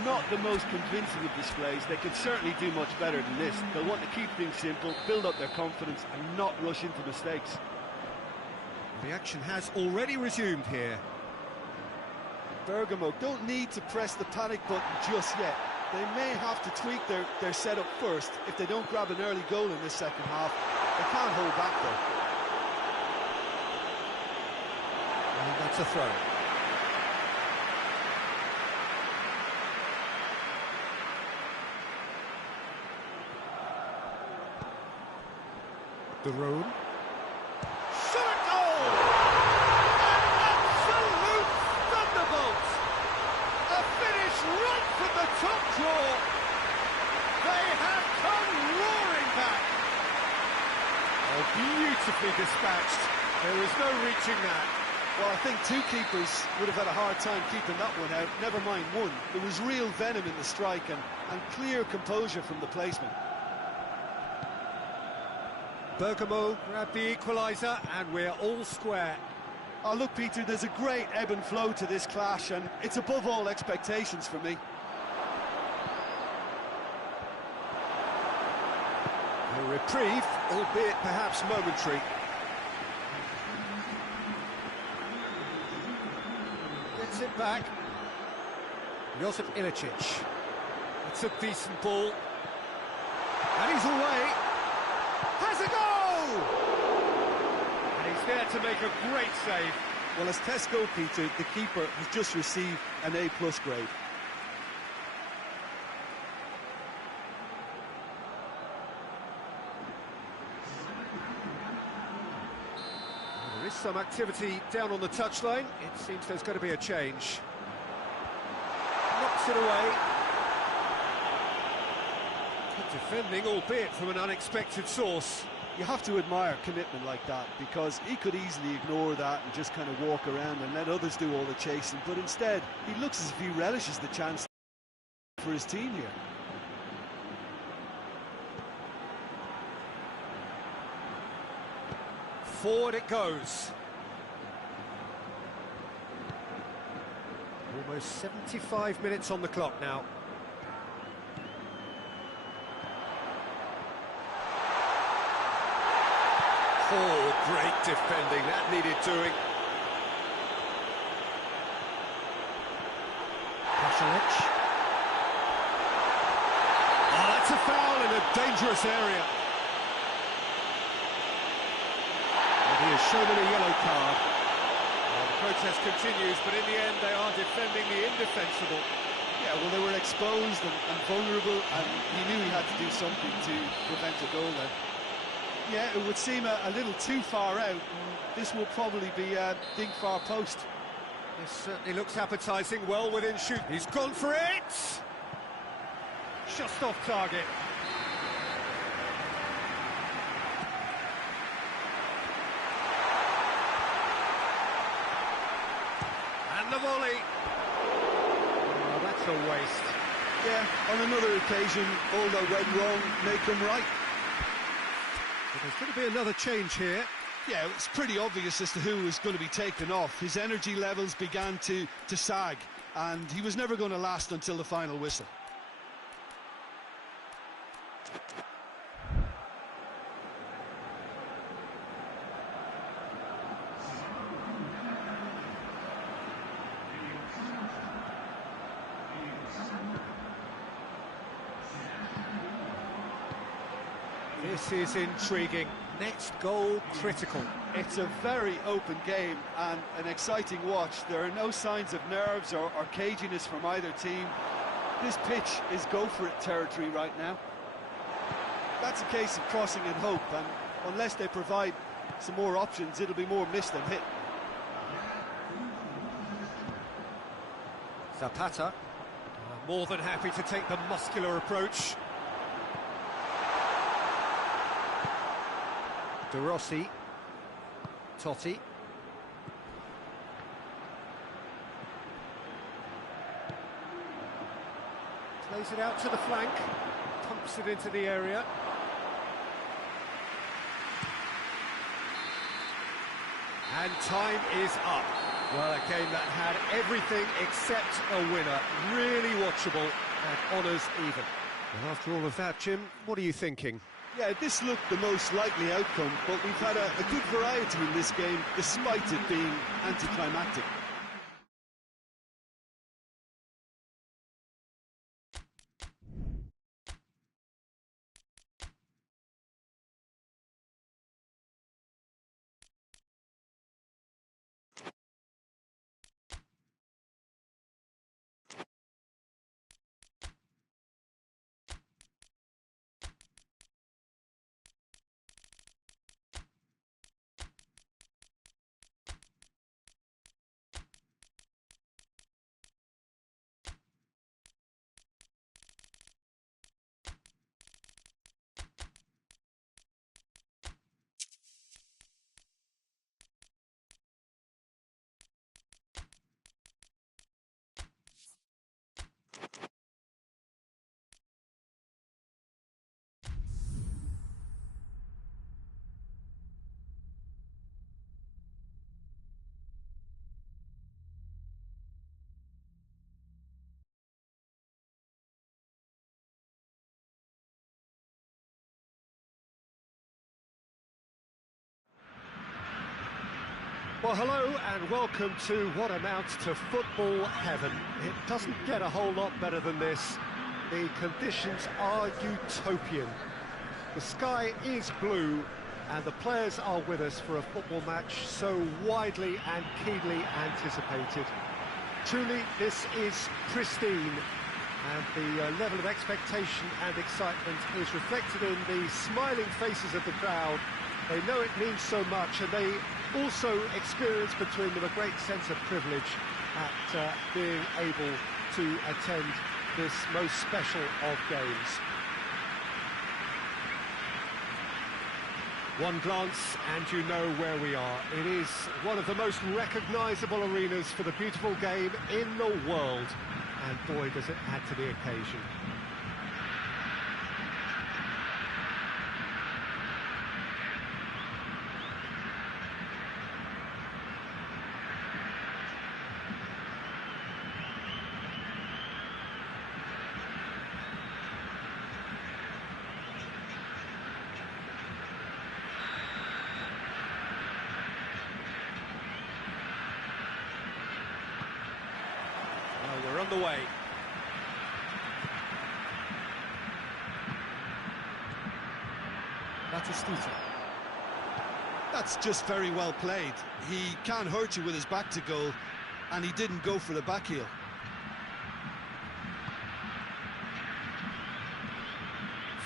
Not the most convincing of displays. They could certainly do much better than this. They'll want to keep things simple, build up their confidence and not rush into mistakes. The action has already resumed here. Bergamo don't need to press the panic button just yet. They may have to tweak their setup first if they don't grab an early goal in this second half. They can't hold back though. And that's a throw. The road. Shot goal! An absolute thunderbolt! A finish right from the top draw. They have come roaring back. Oh, beautifully dispatched. There is no reaching that. Well, I think two keepers would have had a hard time keeping that one out, never mind one. There was real venom in the strike and clear composure from the placement. Bergamo grabbed the equaliser, and we're all square. Oh, look, Peter, there's a great ebb and flow to this clash, and it's above all expectations for me. A reprieve, albeit perhaps momentary. Gets it back. Josip Ilicic. It's a decent ball. And he's away. Has a goal! And he's there to make a great save. Well, as test goal, Peter, the keeper has just received an A+ grade. There is some activity down on the touchline. It seems there's going to be a change. Knocks it away. Good defending, albeit from an unexpected source. You have to admire commitment like that, because he could easily ignore that and just kind of walk around and let others do all the chasing, but instead he looks as if he relishes the chance for his team here. Forward it goes. Almost 75 minutes on the clock now. Oh, great defending, that needed doing. Pasalic. Oh, that's a foul in a dangerous area. And he has shown him a yellow card. Well, the protest continues, but in the end they are defending the indefensible. Yeah, well, they were exposed and vulnerable, and he knew he had to do something to prevent a goal then. Yeah, it would seem a little too far out. This will probably be dig far post. This certainly looks appetising, well within shoot. He's gone for it! Just off target. And the volley. Oh, that's a waste. Yeah, on another occasion, all that went wrong may come right. But there's going to be another change here. Yeah, it's pretty obvious as to who was going to be taken off. His energy levels began to sag, and he was never going to last until the final whistle. This is intriguing. Next goal critical. It's a very open game and an exciting watch. There are no signs of nerves or caginess from either team. This pitch is go-for-it territory right now. That's a case of crossing in hope, and unless they provide some more options, it'll be more miss than hit. Zapata, more than happy to take the muscular approach. De Rossi, Totti. Plays it out to the flank, pumps it into the area. And time is up. Well, a game that had everything except a winner. Really watchable and honours even. And after all of that, Jim, what are you thinking? Yeah, this looked the most likely outcome, but we've had a good variety in this game, despite it being anticlimactic. Well, hello and welcome to what amounts to football heaven. It doesn't get a whole lot better than this. The conditions are utopian. The sky is blue and the players are with us for a football match so widely and keenly anticipated. Truly, this is pristine, and the level of expectation and excitement is reflected in the smiling faces of the crowd. They know it means so much, and they also experience between them a great sense of privilege at being able to attend this most special of games. One glance and you know where we are. It is one of the most recognisable arenas for the beautiful game in the world, and boy does it add to the occasion. We're on the way. That's just very well played. He can't hurt you with his back to goal, and he didn't go for the back heel.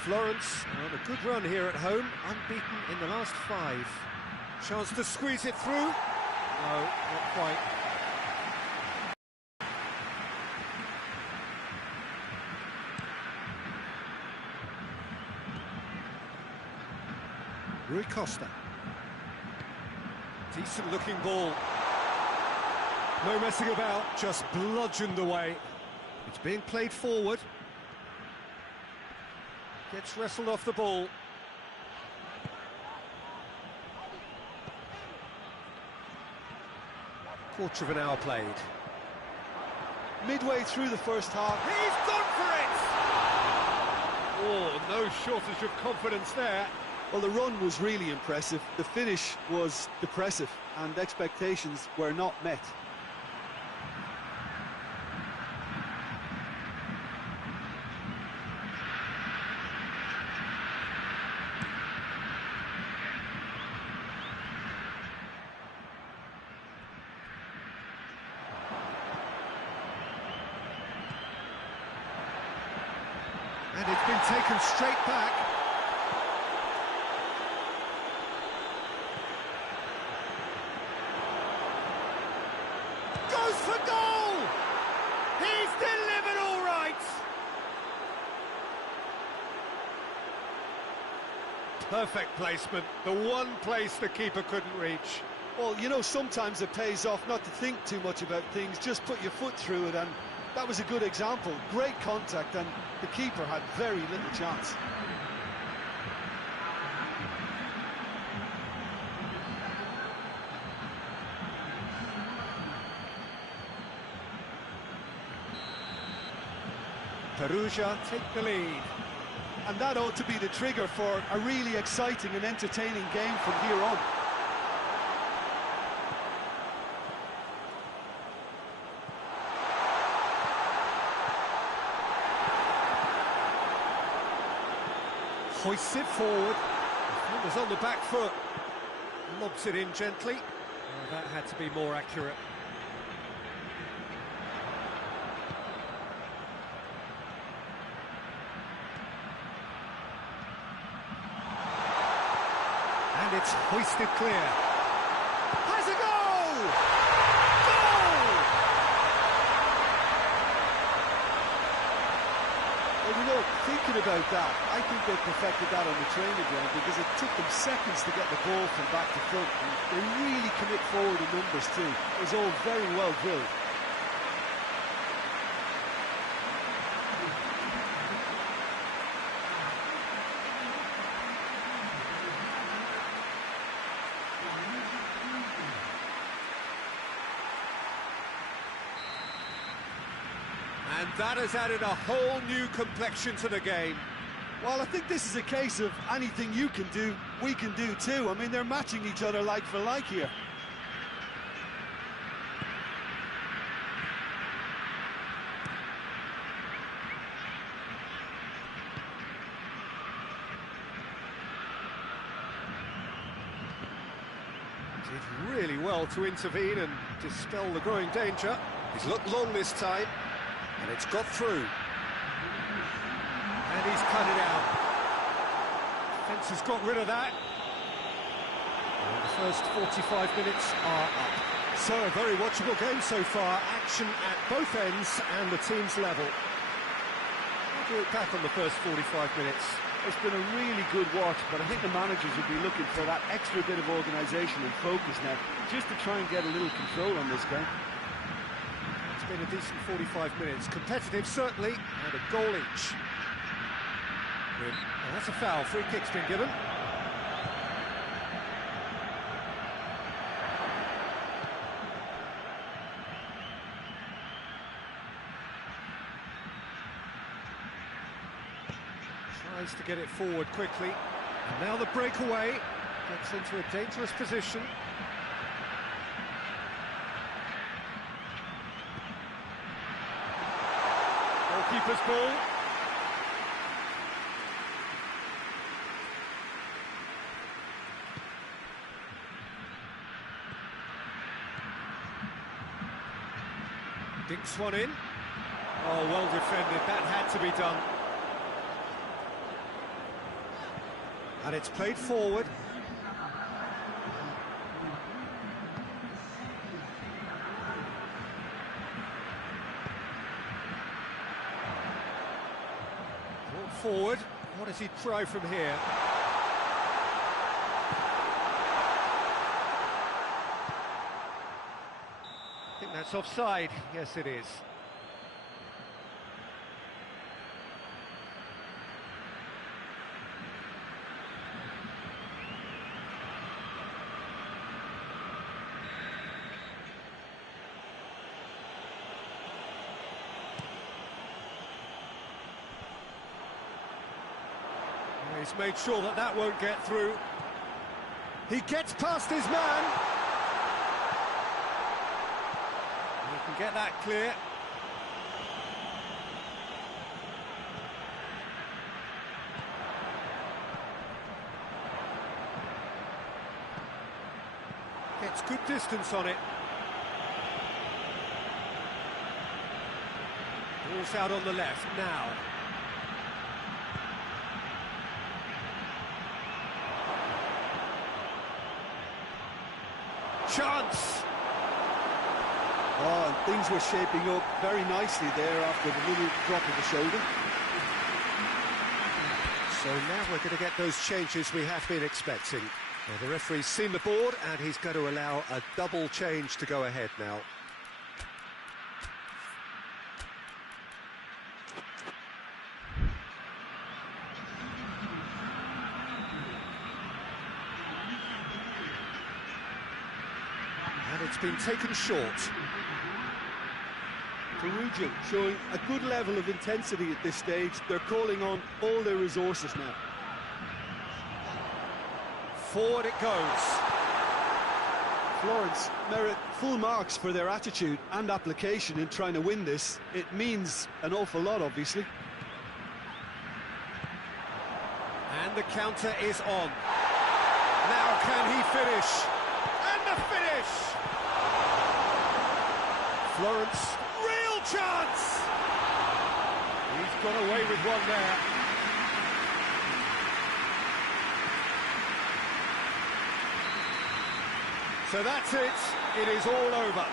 Florence on a good run here at home, unbeaten in the last 5. Chance to squeeze it through. No, not quite. Rui Costa. Decent looking ball. No messing about, just bludgeoned away. It's being played forward. Gets wrestled off the ball. Quarter of an hour played. Midway through the first half, He's gone for it! Oh, no shortage of confidence there. well, the run was really impressive. The finish was depressive, and expectations were not met. And it's been taken straight back. Goes for goal! He's delivered all right! Perfect placement, the one place the keeper couldn't reach. Well, you know, sometimes it pays off not to think too much about things, just put your foot through it, and that was a good example. Great contact, and the keeper had very little chance. Perugia take the lead. And that ought to be the trigger for a really exciting and entertaining game from here on. Hoists it forward. Defender's on the back foot. Lobs it in gently. Oh, that had to be more accurate. And it's hoisted clear. Has a goal! Goal! Well, you know, thinking about that, I think they perfected that on the training ground, because it took them seconds to get the ball from back to front. And they really commit forward in numbers too. It was all very well drilled. And that has added a whole new complexion to the game. Well, I think this is a case of anything you can do, we can do too. I mean, they're matching each other like for like here. Did really well to intervene and dispel the growing danger. He's looked long this time, and it's got through. And he's cut it out. Defence has got rid of that. And the first 45 minutes are up. So, a very watchable game so far. Action at both ends and the team's level. How do you look back on the first 45 minutes? It's been a really good watch, but I think the managers will be looking for that extra bit of organisation and focus now, just to try and get a little control on this game. It's been a decent 45 minutes. Competitive, certainly, and a goal each. Well, that's a foul. Free kick's been given. Tries to get it forward quickly. And now the breakaway gets into a dangerous position. Goalkeeper's ball. Dinks one in. Oh, well defended. That had to be done. And it's played forward. Brought forward. What does he try from here? I think that's offside. Yes, it is. He's made sure that that won't get through. He gets past his man. He can get that clear. Gets good distance on it. Ball's out on the left now. Chance! Oh, and things were shaping up very nicely there after the little drop of the shoulder. So now we're going to get those changes we have been expecting. Well, the referee's seen the board and he's going to allow a double change to go ahead now. And it's been taken short. Perugia showing a good level of intensity at this stage. They're calling on all their resources now. Forward it goes. Florence merit full marks for their attitude and application in trying to win this. It means an awful lot, obviously. And the counter is on. Now can he finish? And the finish! Florence, real chance! He's got away with one there. So that's it. It is all over.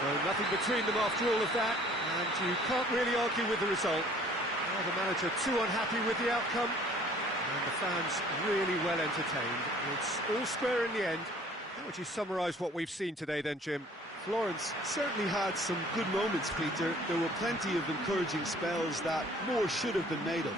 So nothing between them after all of that, and you can't really argue with the result. Now the manager too unhappy with the outcome, and the fans really well entertained. It's all square in the end. How would you summarise what we've seen today then, Jim? Florence certainly had some good moments, Peter. There were plenty of encouraging spells that more should have been made of.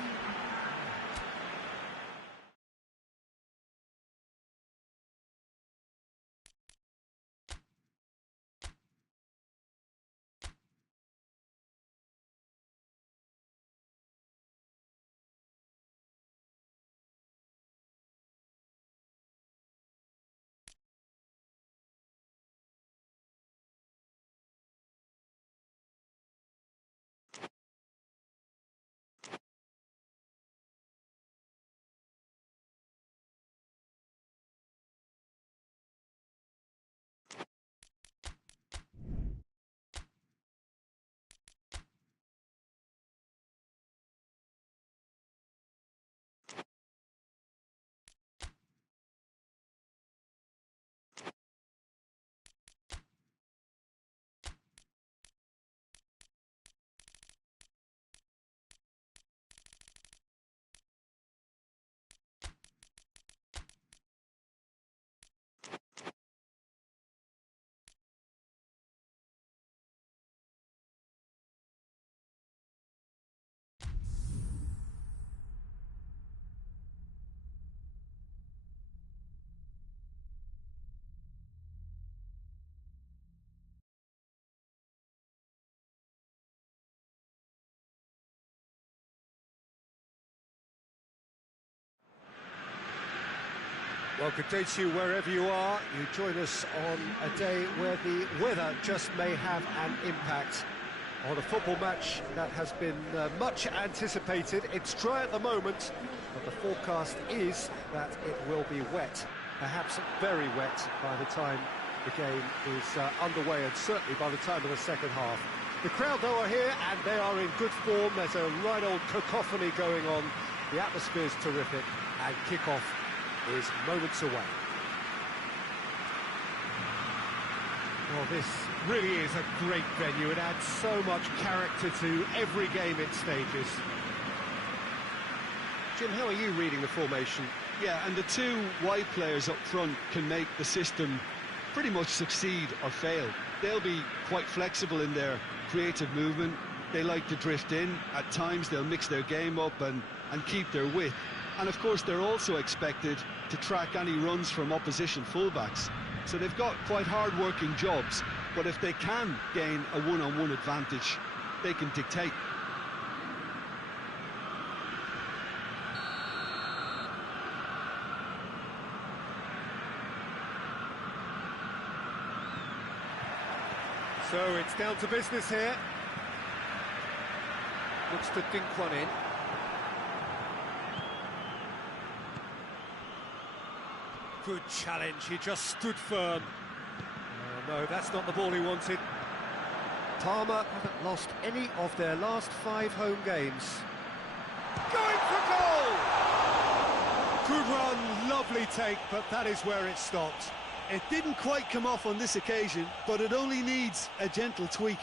Well, good day to you wherever you are. You join us on a day where the weather just may have an impact on a football match that has been much anticipated. It's dry at the moment, but the forecast is that it will be wet, perhaps very wet by the time the game is underway, and certainly by the time of the second half. The crowd, though, are here, and they are in good form. There's a right old cacophony going on. The atmosphere is terrific, and kick-off is moments away. Well, this really is a great venue. It adds so much character to every game it stages. Jim, how are you reading the formation? Yeah, and the two wide players up front can make the system pretty much succeed or fail. They'll be quite flexible in their creative movement. They like to drift in. At times they'll mix their game up and keep their width. And of course they're also expected to track any runs from opposition fullbacks. So they've got quite hard-working jobs, but if they can gain a one-on-one advantage, they can dictate. So it's down to business here. Looks to dink one in. Good challenge, he just stood firm. Oh, no, that's not the ball he wanted. Parma haven't lost any of their last 5 home games. Going for goal! Good run, lovely take, but that is where it stopped. It didn't quite come off on this occasion, but it only needs a gentle tweak.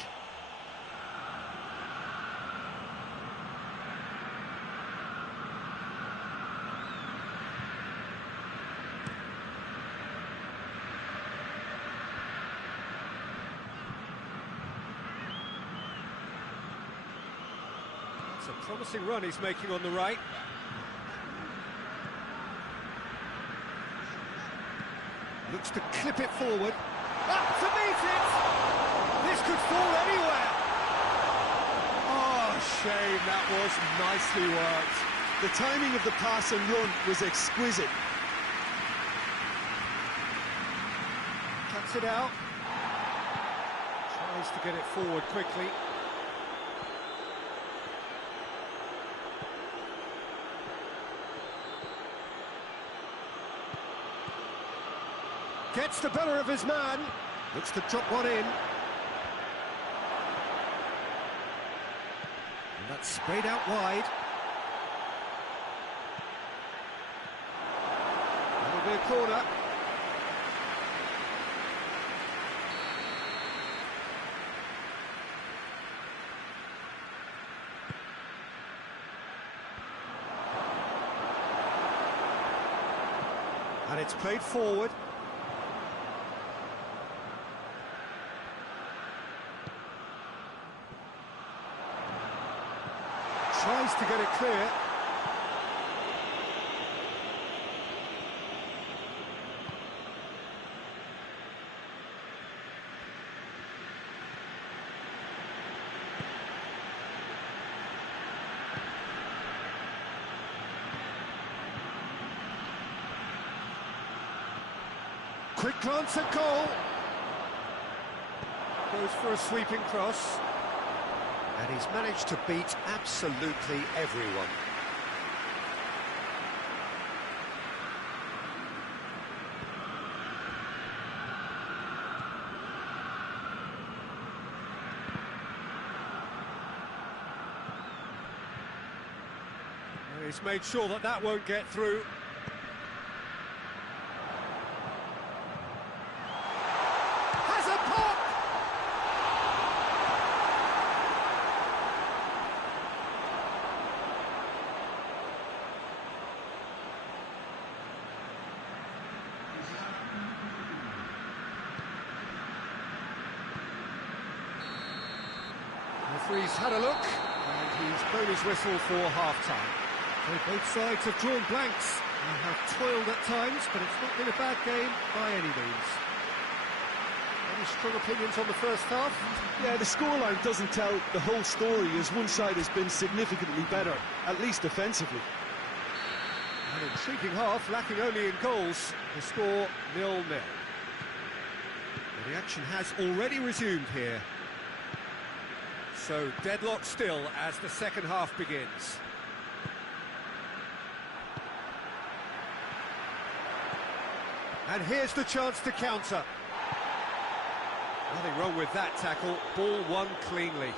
It's a promising run he's making on the right. Looks to clip it forward. Up to meet it! This could fall anywhere! Oh, shame, that was nicely worked. The timing of the pass and run was exquisite. Cuts it out. Tries to get it forward quickly. Gets the better of his man. Looks to drop one in. And that's sprayed out wide. That'll be a corner. And it's played forward. Tries to get it clear. Quick glance at goal. Goes for a sweeping cross. And he's managed to beat absolutely everyone. And he's made sure that that won't get through. Has a pop! Referee's had a look, and he's blown his whistle for half-time. So both sides have drawn blanks and have toiled at times, but it's not been a bad game by any means. Any strong opinions on the first half? Yeah, the scoreline doesn't tell the whole story, as one side has been significantly better, at least defensively. And Intriguing half, lacking only in goals. The score 0-0. The action has already resumed here. So deadlock still as the second half begins. And here's the chance to counter. Nothing wrong with that tackle, ball won cleanly.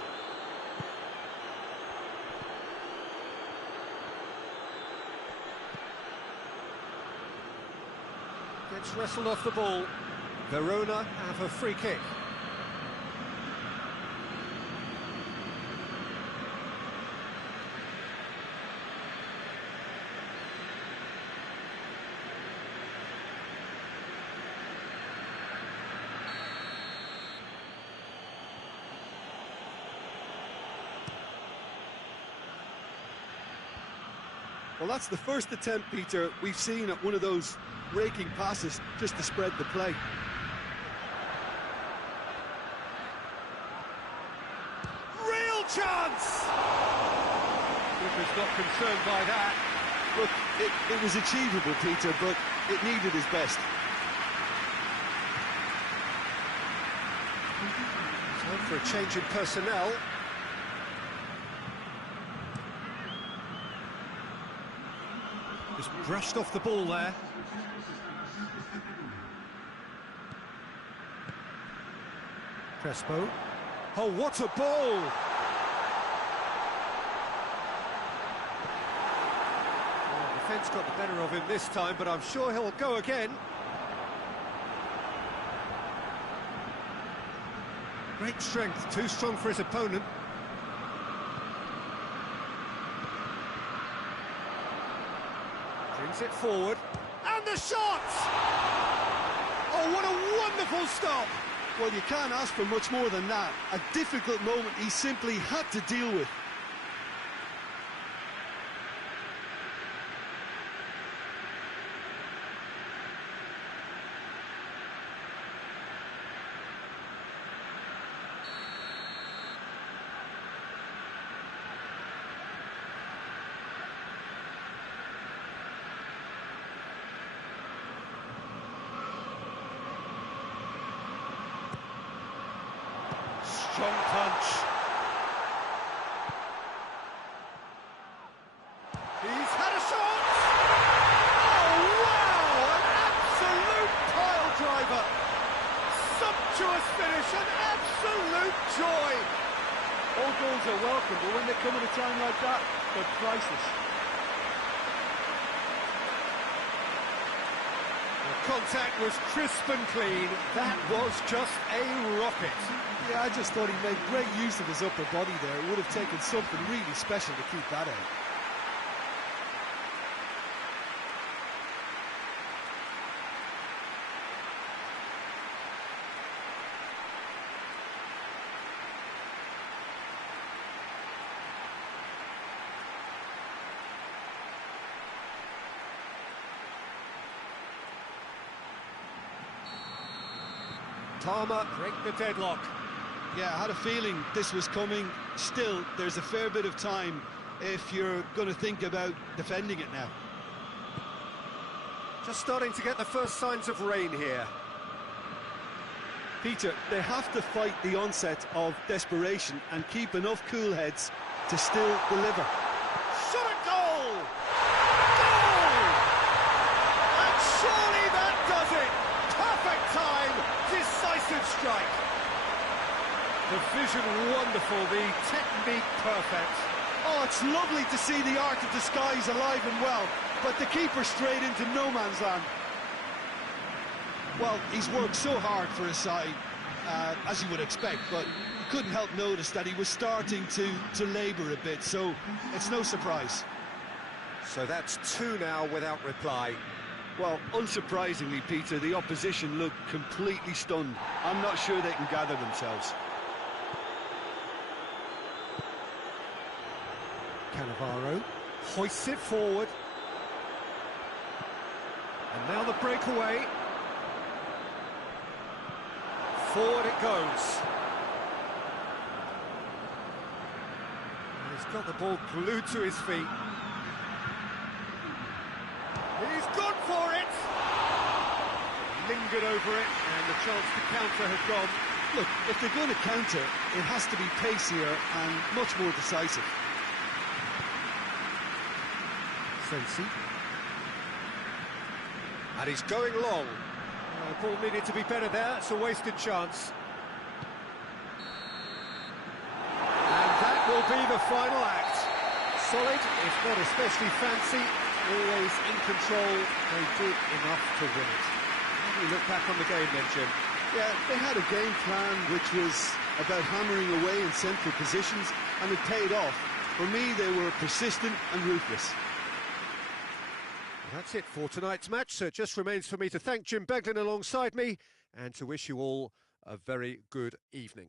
Gets wrestled off the ball. Verona have a free kick. Well, that's the first attempt, Peter, we've seen at one of those raking passes just to spread the play. Real chance! Keeper's not concerned by that. Look, it was achievable, Peter, but it needed his best. Time for a change in personnel. Just brushed off the ball there. Crespo. Oh, what a ball! Well, defence got the better of him this time, but I'm sure he'll go again. Great strength, too strong for his opponent. Brings it forward, and the shot! Oh, what a wonderful stop! Well, you can't ask for much more than that. A difficult moment he simply had to deal with. Strong punch. He's had a shot! Oh, wow! An absolute pile driver! Sumptuous finish, an absolute joy! All goals are welcome, but when they come at a time like that, they're priceless. The contact was crisp and clean. That was just a rocket. Yeah, I just thought he made great use of his upper body there. It would have taken something really special to keep that out. PARMA break the deadlock. Yeah, I had a feeling this was coming. Still, there's a fair bit of time if you're going to think about defending it now. Just starting to get the first signs of rain here. Peter, they have to fight the onset of desperation and keep enough cool heads to still deliver. Shot a goal! Goal! And surely that does it! Perfect time, decisive strike. The vision wonderful, the technique perfect. Oh, it's lovely to see the art of the skies alive and well, but the keeper straight into no man's land. Well, he's worked so hard for his side, as you would expect, but you couldn't help notice that he was starting to labour a bit, so it's no surprise. So that's 2 now without reply. Well, unsurprisingly, Peter, the opposition look completely stunned. I'm not sure they can gather themselves. Cannavaro hoists it forward. And now the breakaway. Forward it goes. He's got the ball glued to his feet. lingered over it, and the chance to counter had gone. Look, if they're going to counter, it has to be pacier and much more decisive. Sensi. And he's going long. The ball needed to be better there, it's a wasted chance. And that will be the final act. Solid, if not especially fancy, always in control. They did enough to win it. How do you look back on the game then, Jim? Yeah, they had a game plan which was about hammering away in central positions, and it paid off. For me, they were persistent and ruthless. That's it for tonight's match, so it just remains for me to thank Jim Beglin alongside me and to wish you all a very good evening.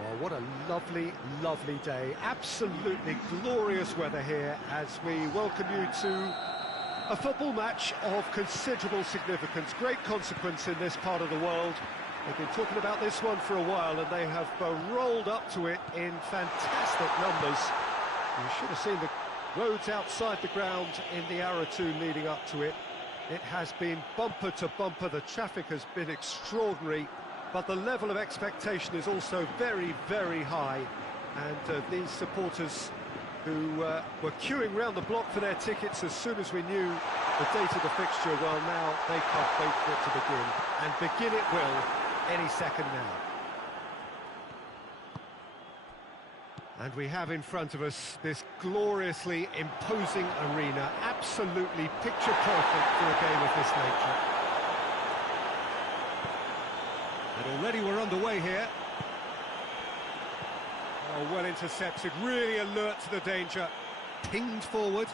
Well, what a lovely, lovely day. Absolutely glorious weather here as we welcome you to a football match of considerable significance, great consequence in this part of the world. They've been talking about this one for a while and they have rolled up to it in fantastic numbers. You should have seen the roads outside the ground in the hour or two leading up to it. It has been bumper to bumper, the traffic has been extraordinary. But the level of expectation is also very, very high. And these supporters who were queuing round the block for their tickets as soon as we knew the date of the fixture, well, now they can't wait for it to begin. And begin it will any second now. And we have in front of us this gloriously imposing arena, absolutely picture perfect for a game of this nature. And already we're underway here. Oh, well intercepted, really alert to the danger. Pinged forward.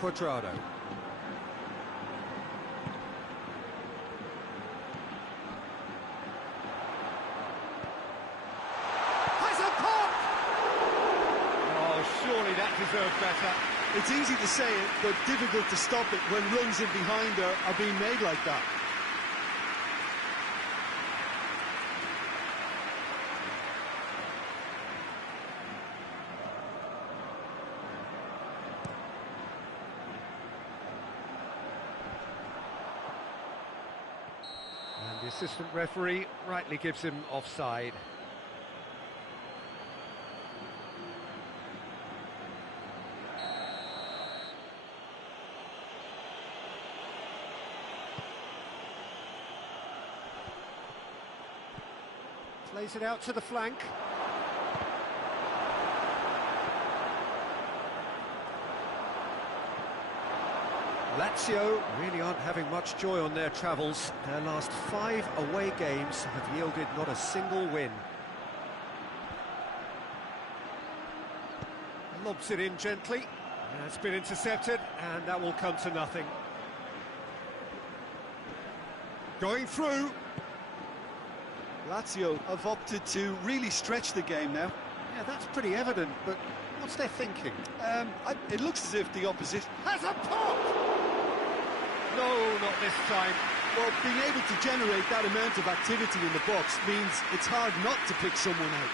Quadrado. Has a pop! Oh, surely that deserved better. It's easy to say it, but difficult to stop it when runs in behind are being made like that. And the assistant referee rightly gives him offside. Plays it out to the flank. Lazio really aren't having much joy on their travels. Their last 5 away games have yielded not a single win. Lobs it in gently. It's been intercepted, and that will come to nothing. Going through. Lazio have opted to really stretch the game now. Yeah, that's pretty evident, but what's their thinking? It looks as if the opposition Has a pop! No, not this time. Well, being able to generate that amount of activity in the box means it's hard not to pick someone out.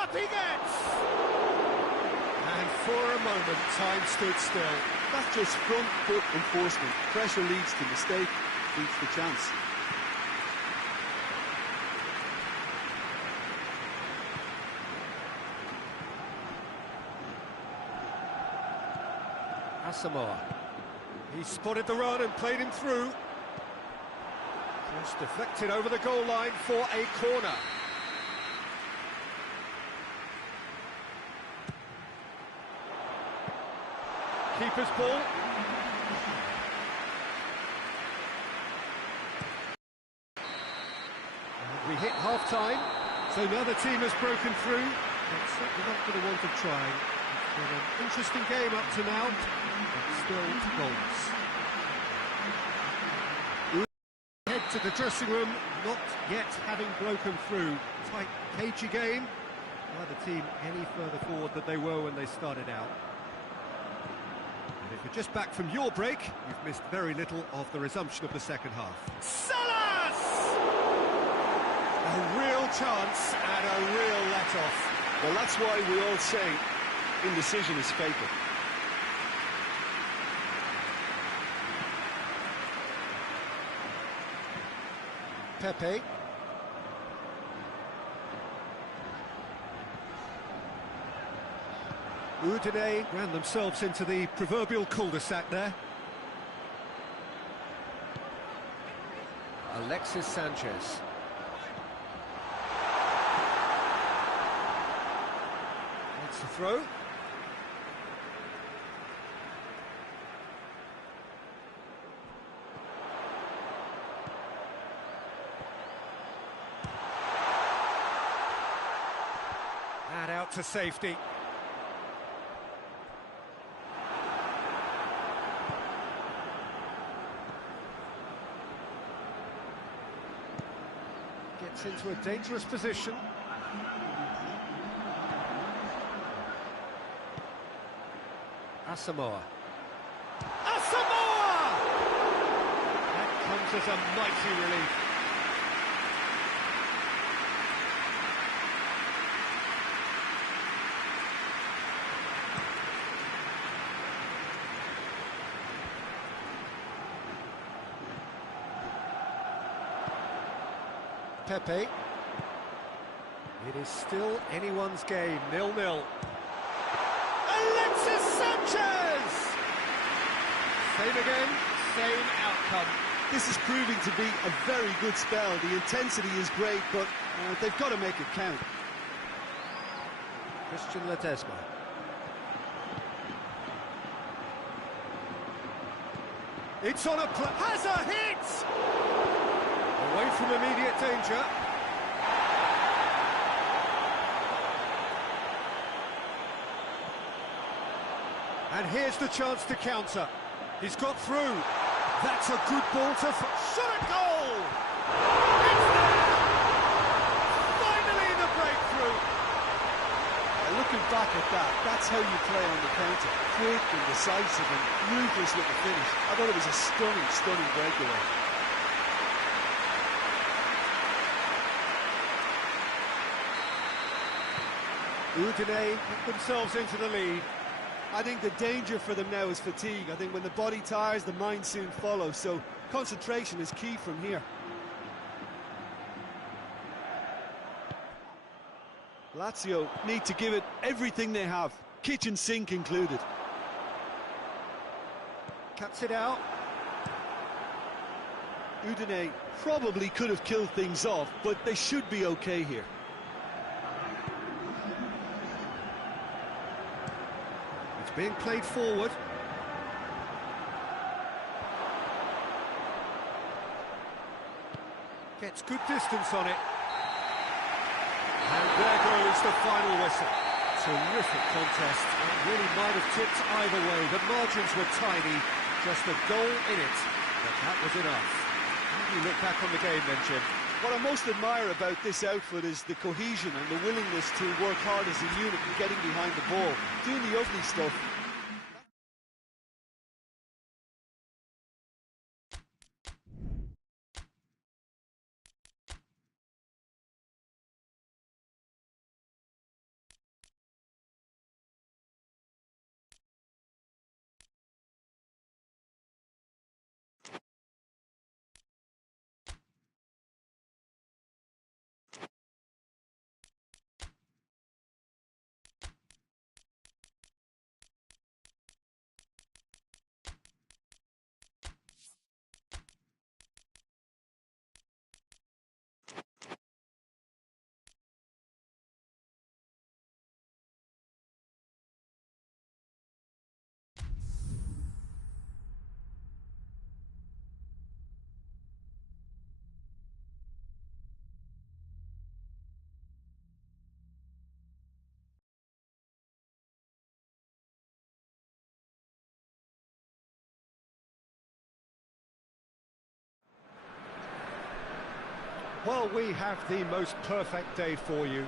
Up he gets! And for a moment, time stood still. That's just front foot enforcement. Pressure leads to mistake, leads to chance. Asamoah. He spotted the run and played him through. Just deflected over the goal line for a corner. Keeper's ball. And we hit half-time, so now the team has broken through. But certainly not for the want of trying. It's been an interesting game up to now, but still goals. Head to the dressing room, not yet having broken through. Tight, cagey game. Neither team any further forward than they were when they started out. If you're just back from your break, you've missed very little of the resumption of the second half. Salas! A real chance and a real let-off. Well, that's why we all say indecision is fatal. Pepe. Udine ran themselves into the proverbial cul-de-sac there. Alexis Sanchez. That's the throw. And out to safety. Gets into a dangerous position. Asamoah. Asamoah! That comes as a mighty relief. Pepe. It is still anyone's game, 0-0. Alexis Sanchez! Same again, same outcome. This is proving to be a very good spell. The intensity is great, but they've got to make it count. Christian Ledesma. It's on a has a hit! Away from immediate danger. And here's the chance to counter. He's got through. That's a good ball to... Shot a goal! It's there! Finally the breakthrough! Looking back at that, that's how you play on the counter. Quick and decisive and ruthless with the finish. I thought it was a stunning, stunning breakaway. Udine put themselves into the lead. I think the danger for them now is fatigue. I think when the body tires, the mind soon follows. So concentration is key from here. Lazio need to give it everything they have, kitchen sink included. Cuts it out. Udine probably could have killed things off, but they should be okay here. It's being played forward. Gets good distance on it. And there goes the final whistle. Terrific contest. It really might have tipped either way. The margins were tiny, just a goal in it. But that was enough. How do you look back on the game then, Jim? What I most admire about this outfit is the cohesion and the willingness to work hard as a unit and getting behind the ball, doing the ugly stuff. Well, we have the most perfect day for you.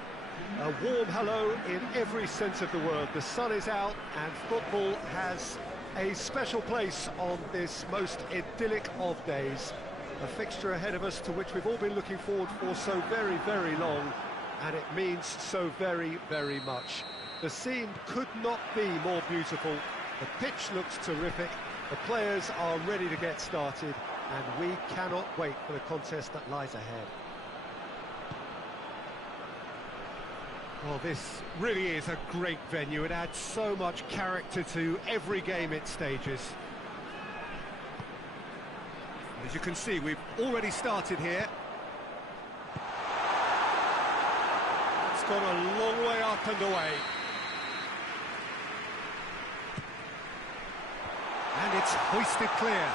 A warm hello in every sense of the word. The sun is out and football has a special place on this most idyllic of days. A fixture ahead of us to which we've all been looking forward for so very, very long, and it means so very, very much. The scene could not be more beautiful. The pitch looks terrific. The players are ready to get started, and we cannot wait for the contest that lies ahead. Well, this really is a great venue. It adds so much character to every game it stages. As you can see, we've already started here. It's gone a long way up and away. And it's hoisted clear.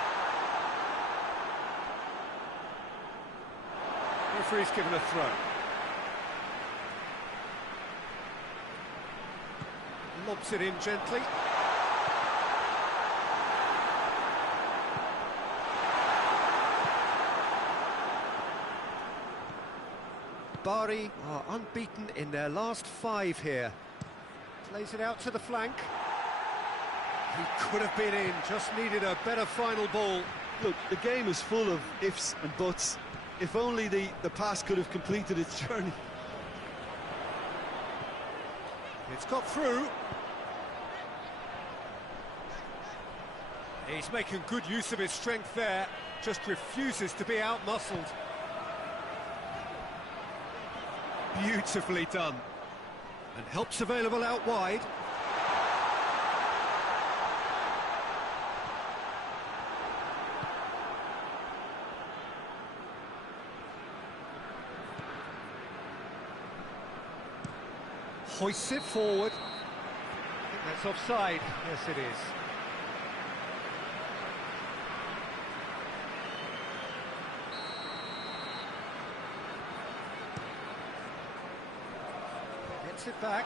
Referee's given a throw. Lobs it in gently. Bari are unbeaten in their last 5 here. Plays it out to the flank. He could have been in, just needed a better final ball. Look, the game is full of ifs and buts. If only the pass could have completed its journey. It's got through. He's making good use of his strength there, just refuses to be out-muscled. Beautifully done. And help's available out wide. Hoists it forward. I think that's offside. Yes, it is. Gets it back.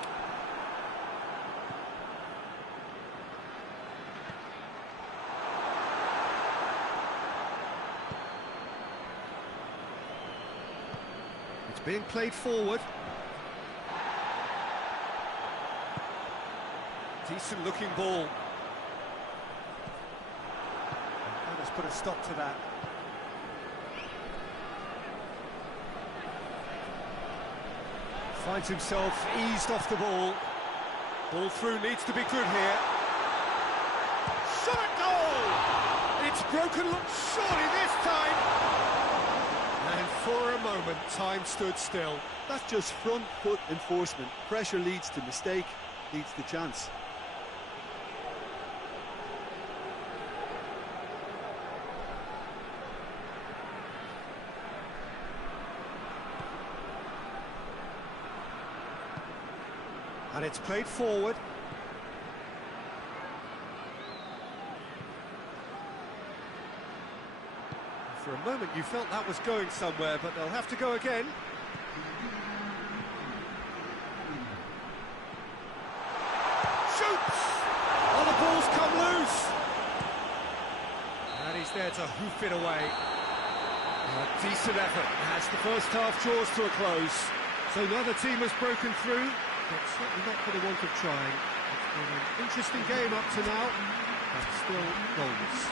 It's being played forward. Decent looking ball. And let's put a stop to that. Finds himself eased off the ball. Ball through, needs to be good here. Shot at goal! It's broken, look, surely this time! And for a moment, time stood still. That's just front foot enforcement. Pressure leads to mistake, leads to chance. And it's played forward. For a moment you felt that was going somewhere, but they'll have to go again. Shoots! Oh, the ball's come loose! And he's there to hoof it away. A decent effort as the first half draws to a close. So neither team has broken through, but certainly not for the want of trying. It's been an interesting game up to now, but still goalless.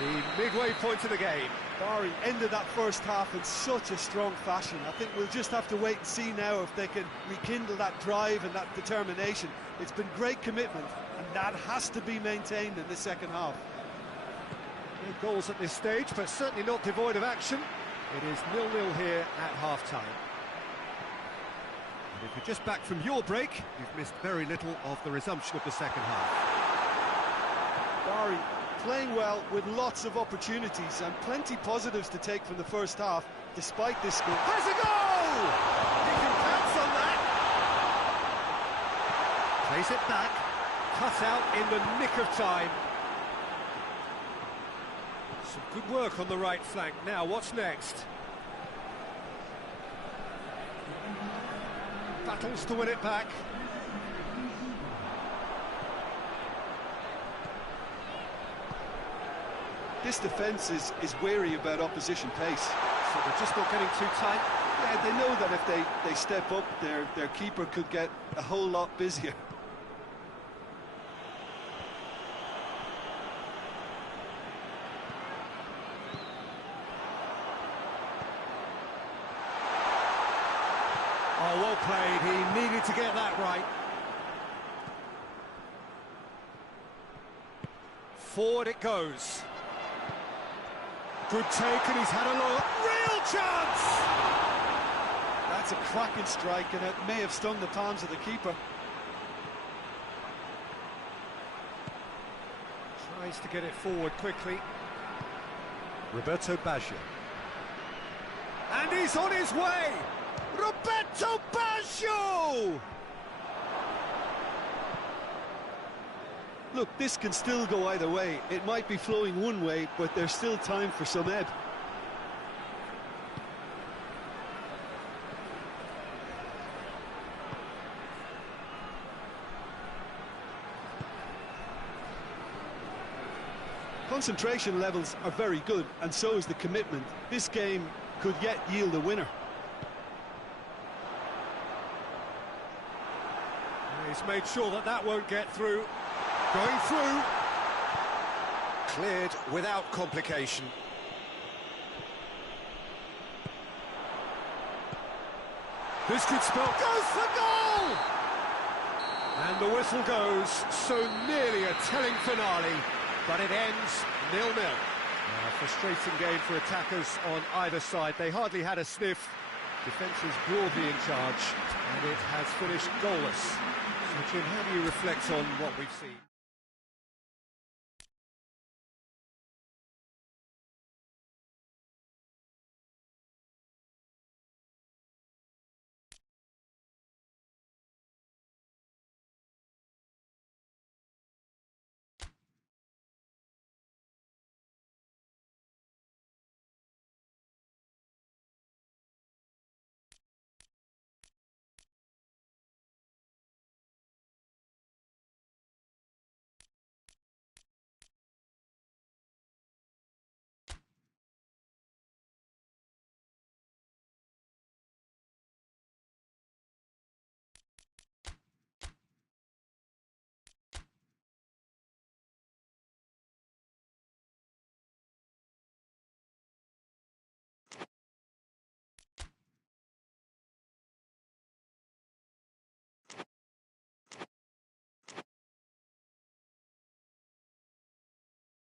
The midway point of the game. Bari ended that first half in such a strong fashion. I think we'll just have to wait and see now if they can rekindle that drive and that determination. It's been great commitment, and that has to be maintained in the second half. No goals at this stage, but certainly not devoid of action. It is 0-0 here at half-time. And if you're just back from your break, you've missed very little of the resumption of the second half. Bari playing well with lots of opportunities and plenty positives to take from the first half, despite this score. Has a goal! He can pounce on that. Plays it back, cut out in the nick of time. Some good work on the right flank. Now, what's next? Battles to win it back. This defence is wary about opposition pace. So they're just not getting too tight. Yeah, they know that if they step up, their keeper could get a whole lot busier. Oh, well played. He needed to get that right. Forward it goes. Good take, and he's had a real chance! That's a cracking strike, and it may have stung the palms of the keeper. Tries to get it forward quickly. Roberto Baggio. And he's on his way! Roberto Baggio! Look, this can still go either way. It might be flowing one way, but there's still time for some ebb. Concentration levels are very good, and so is the commitment. This game could yet yield a winner. He's made sure that that won't get through. Going through. Cleared without complication. This could spell goes for goal! And the whistle goes, so nearly a telling finale, but it ends 0-0. A frustrating game for attackers on either side. They hardly had a sniff. Defence is broadly in charge, and it has finished goalless. So, Jim, how do you reflect on what we've seen?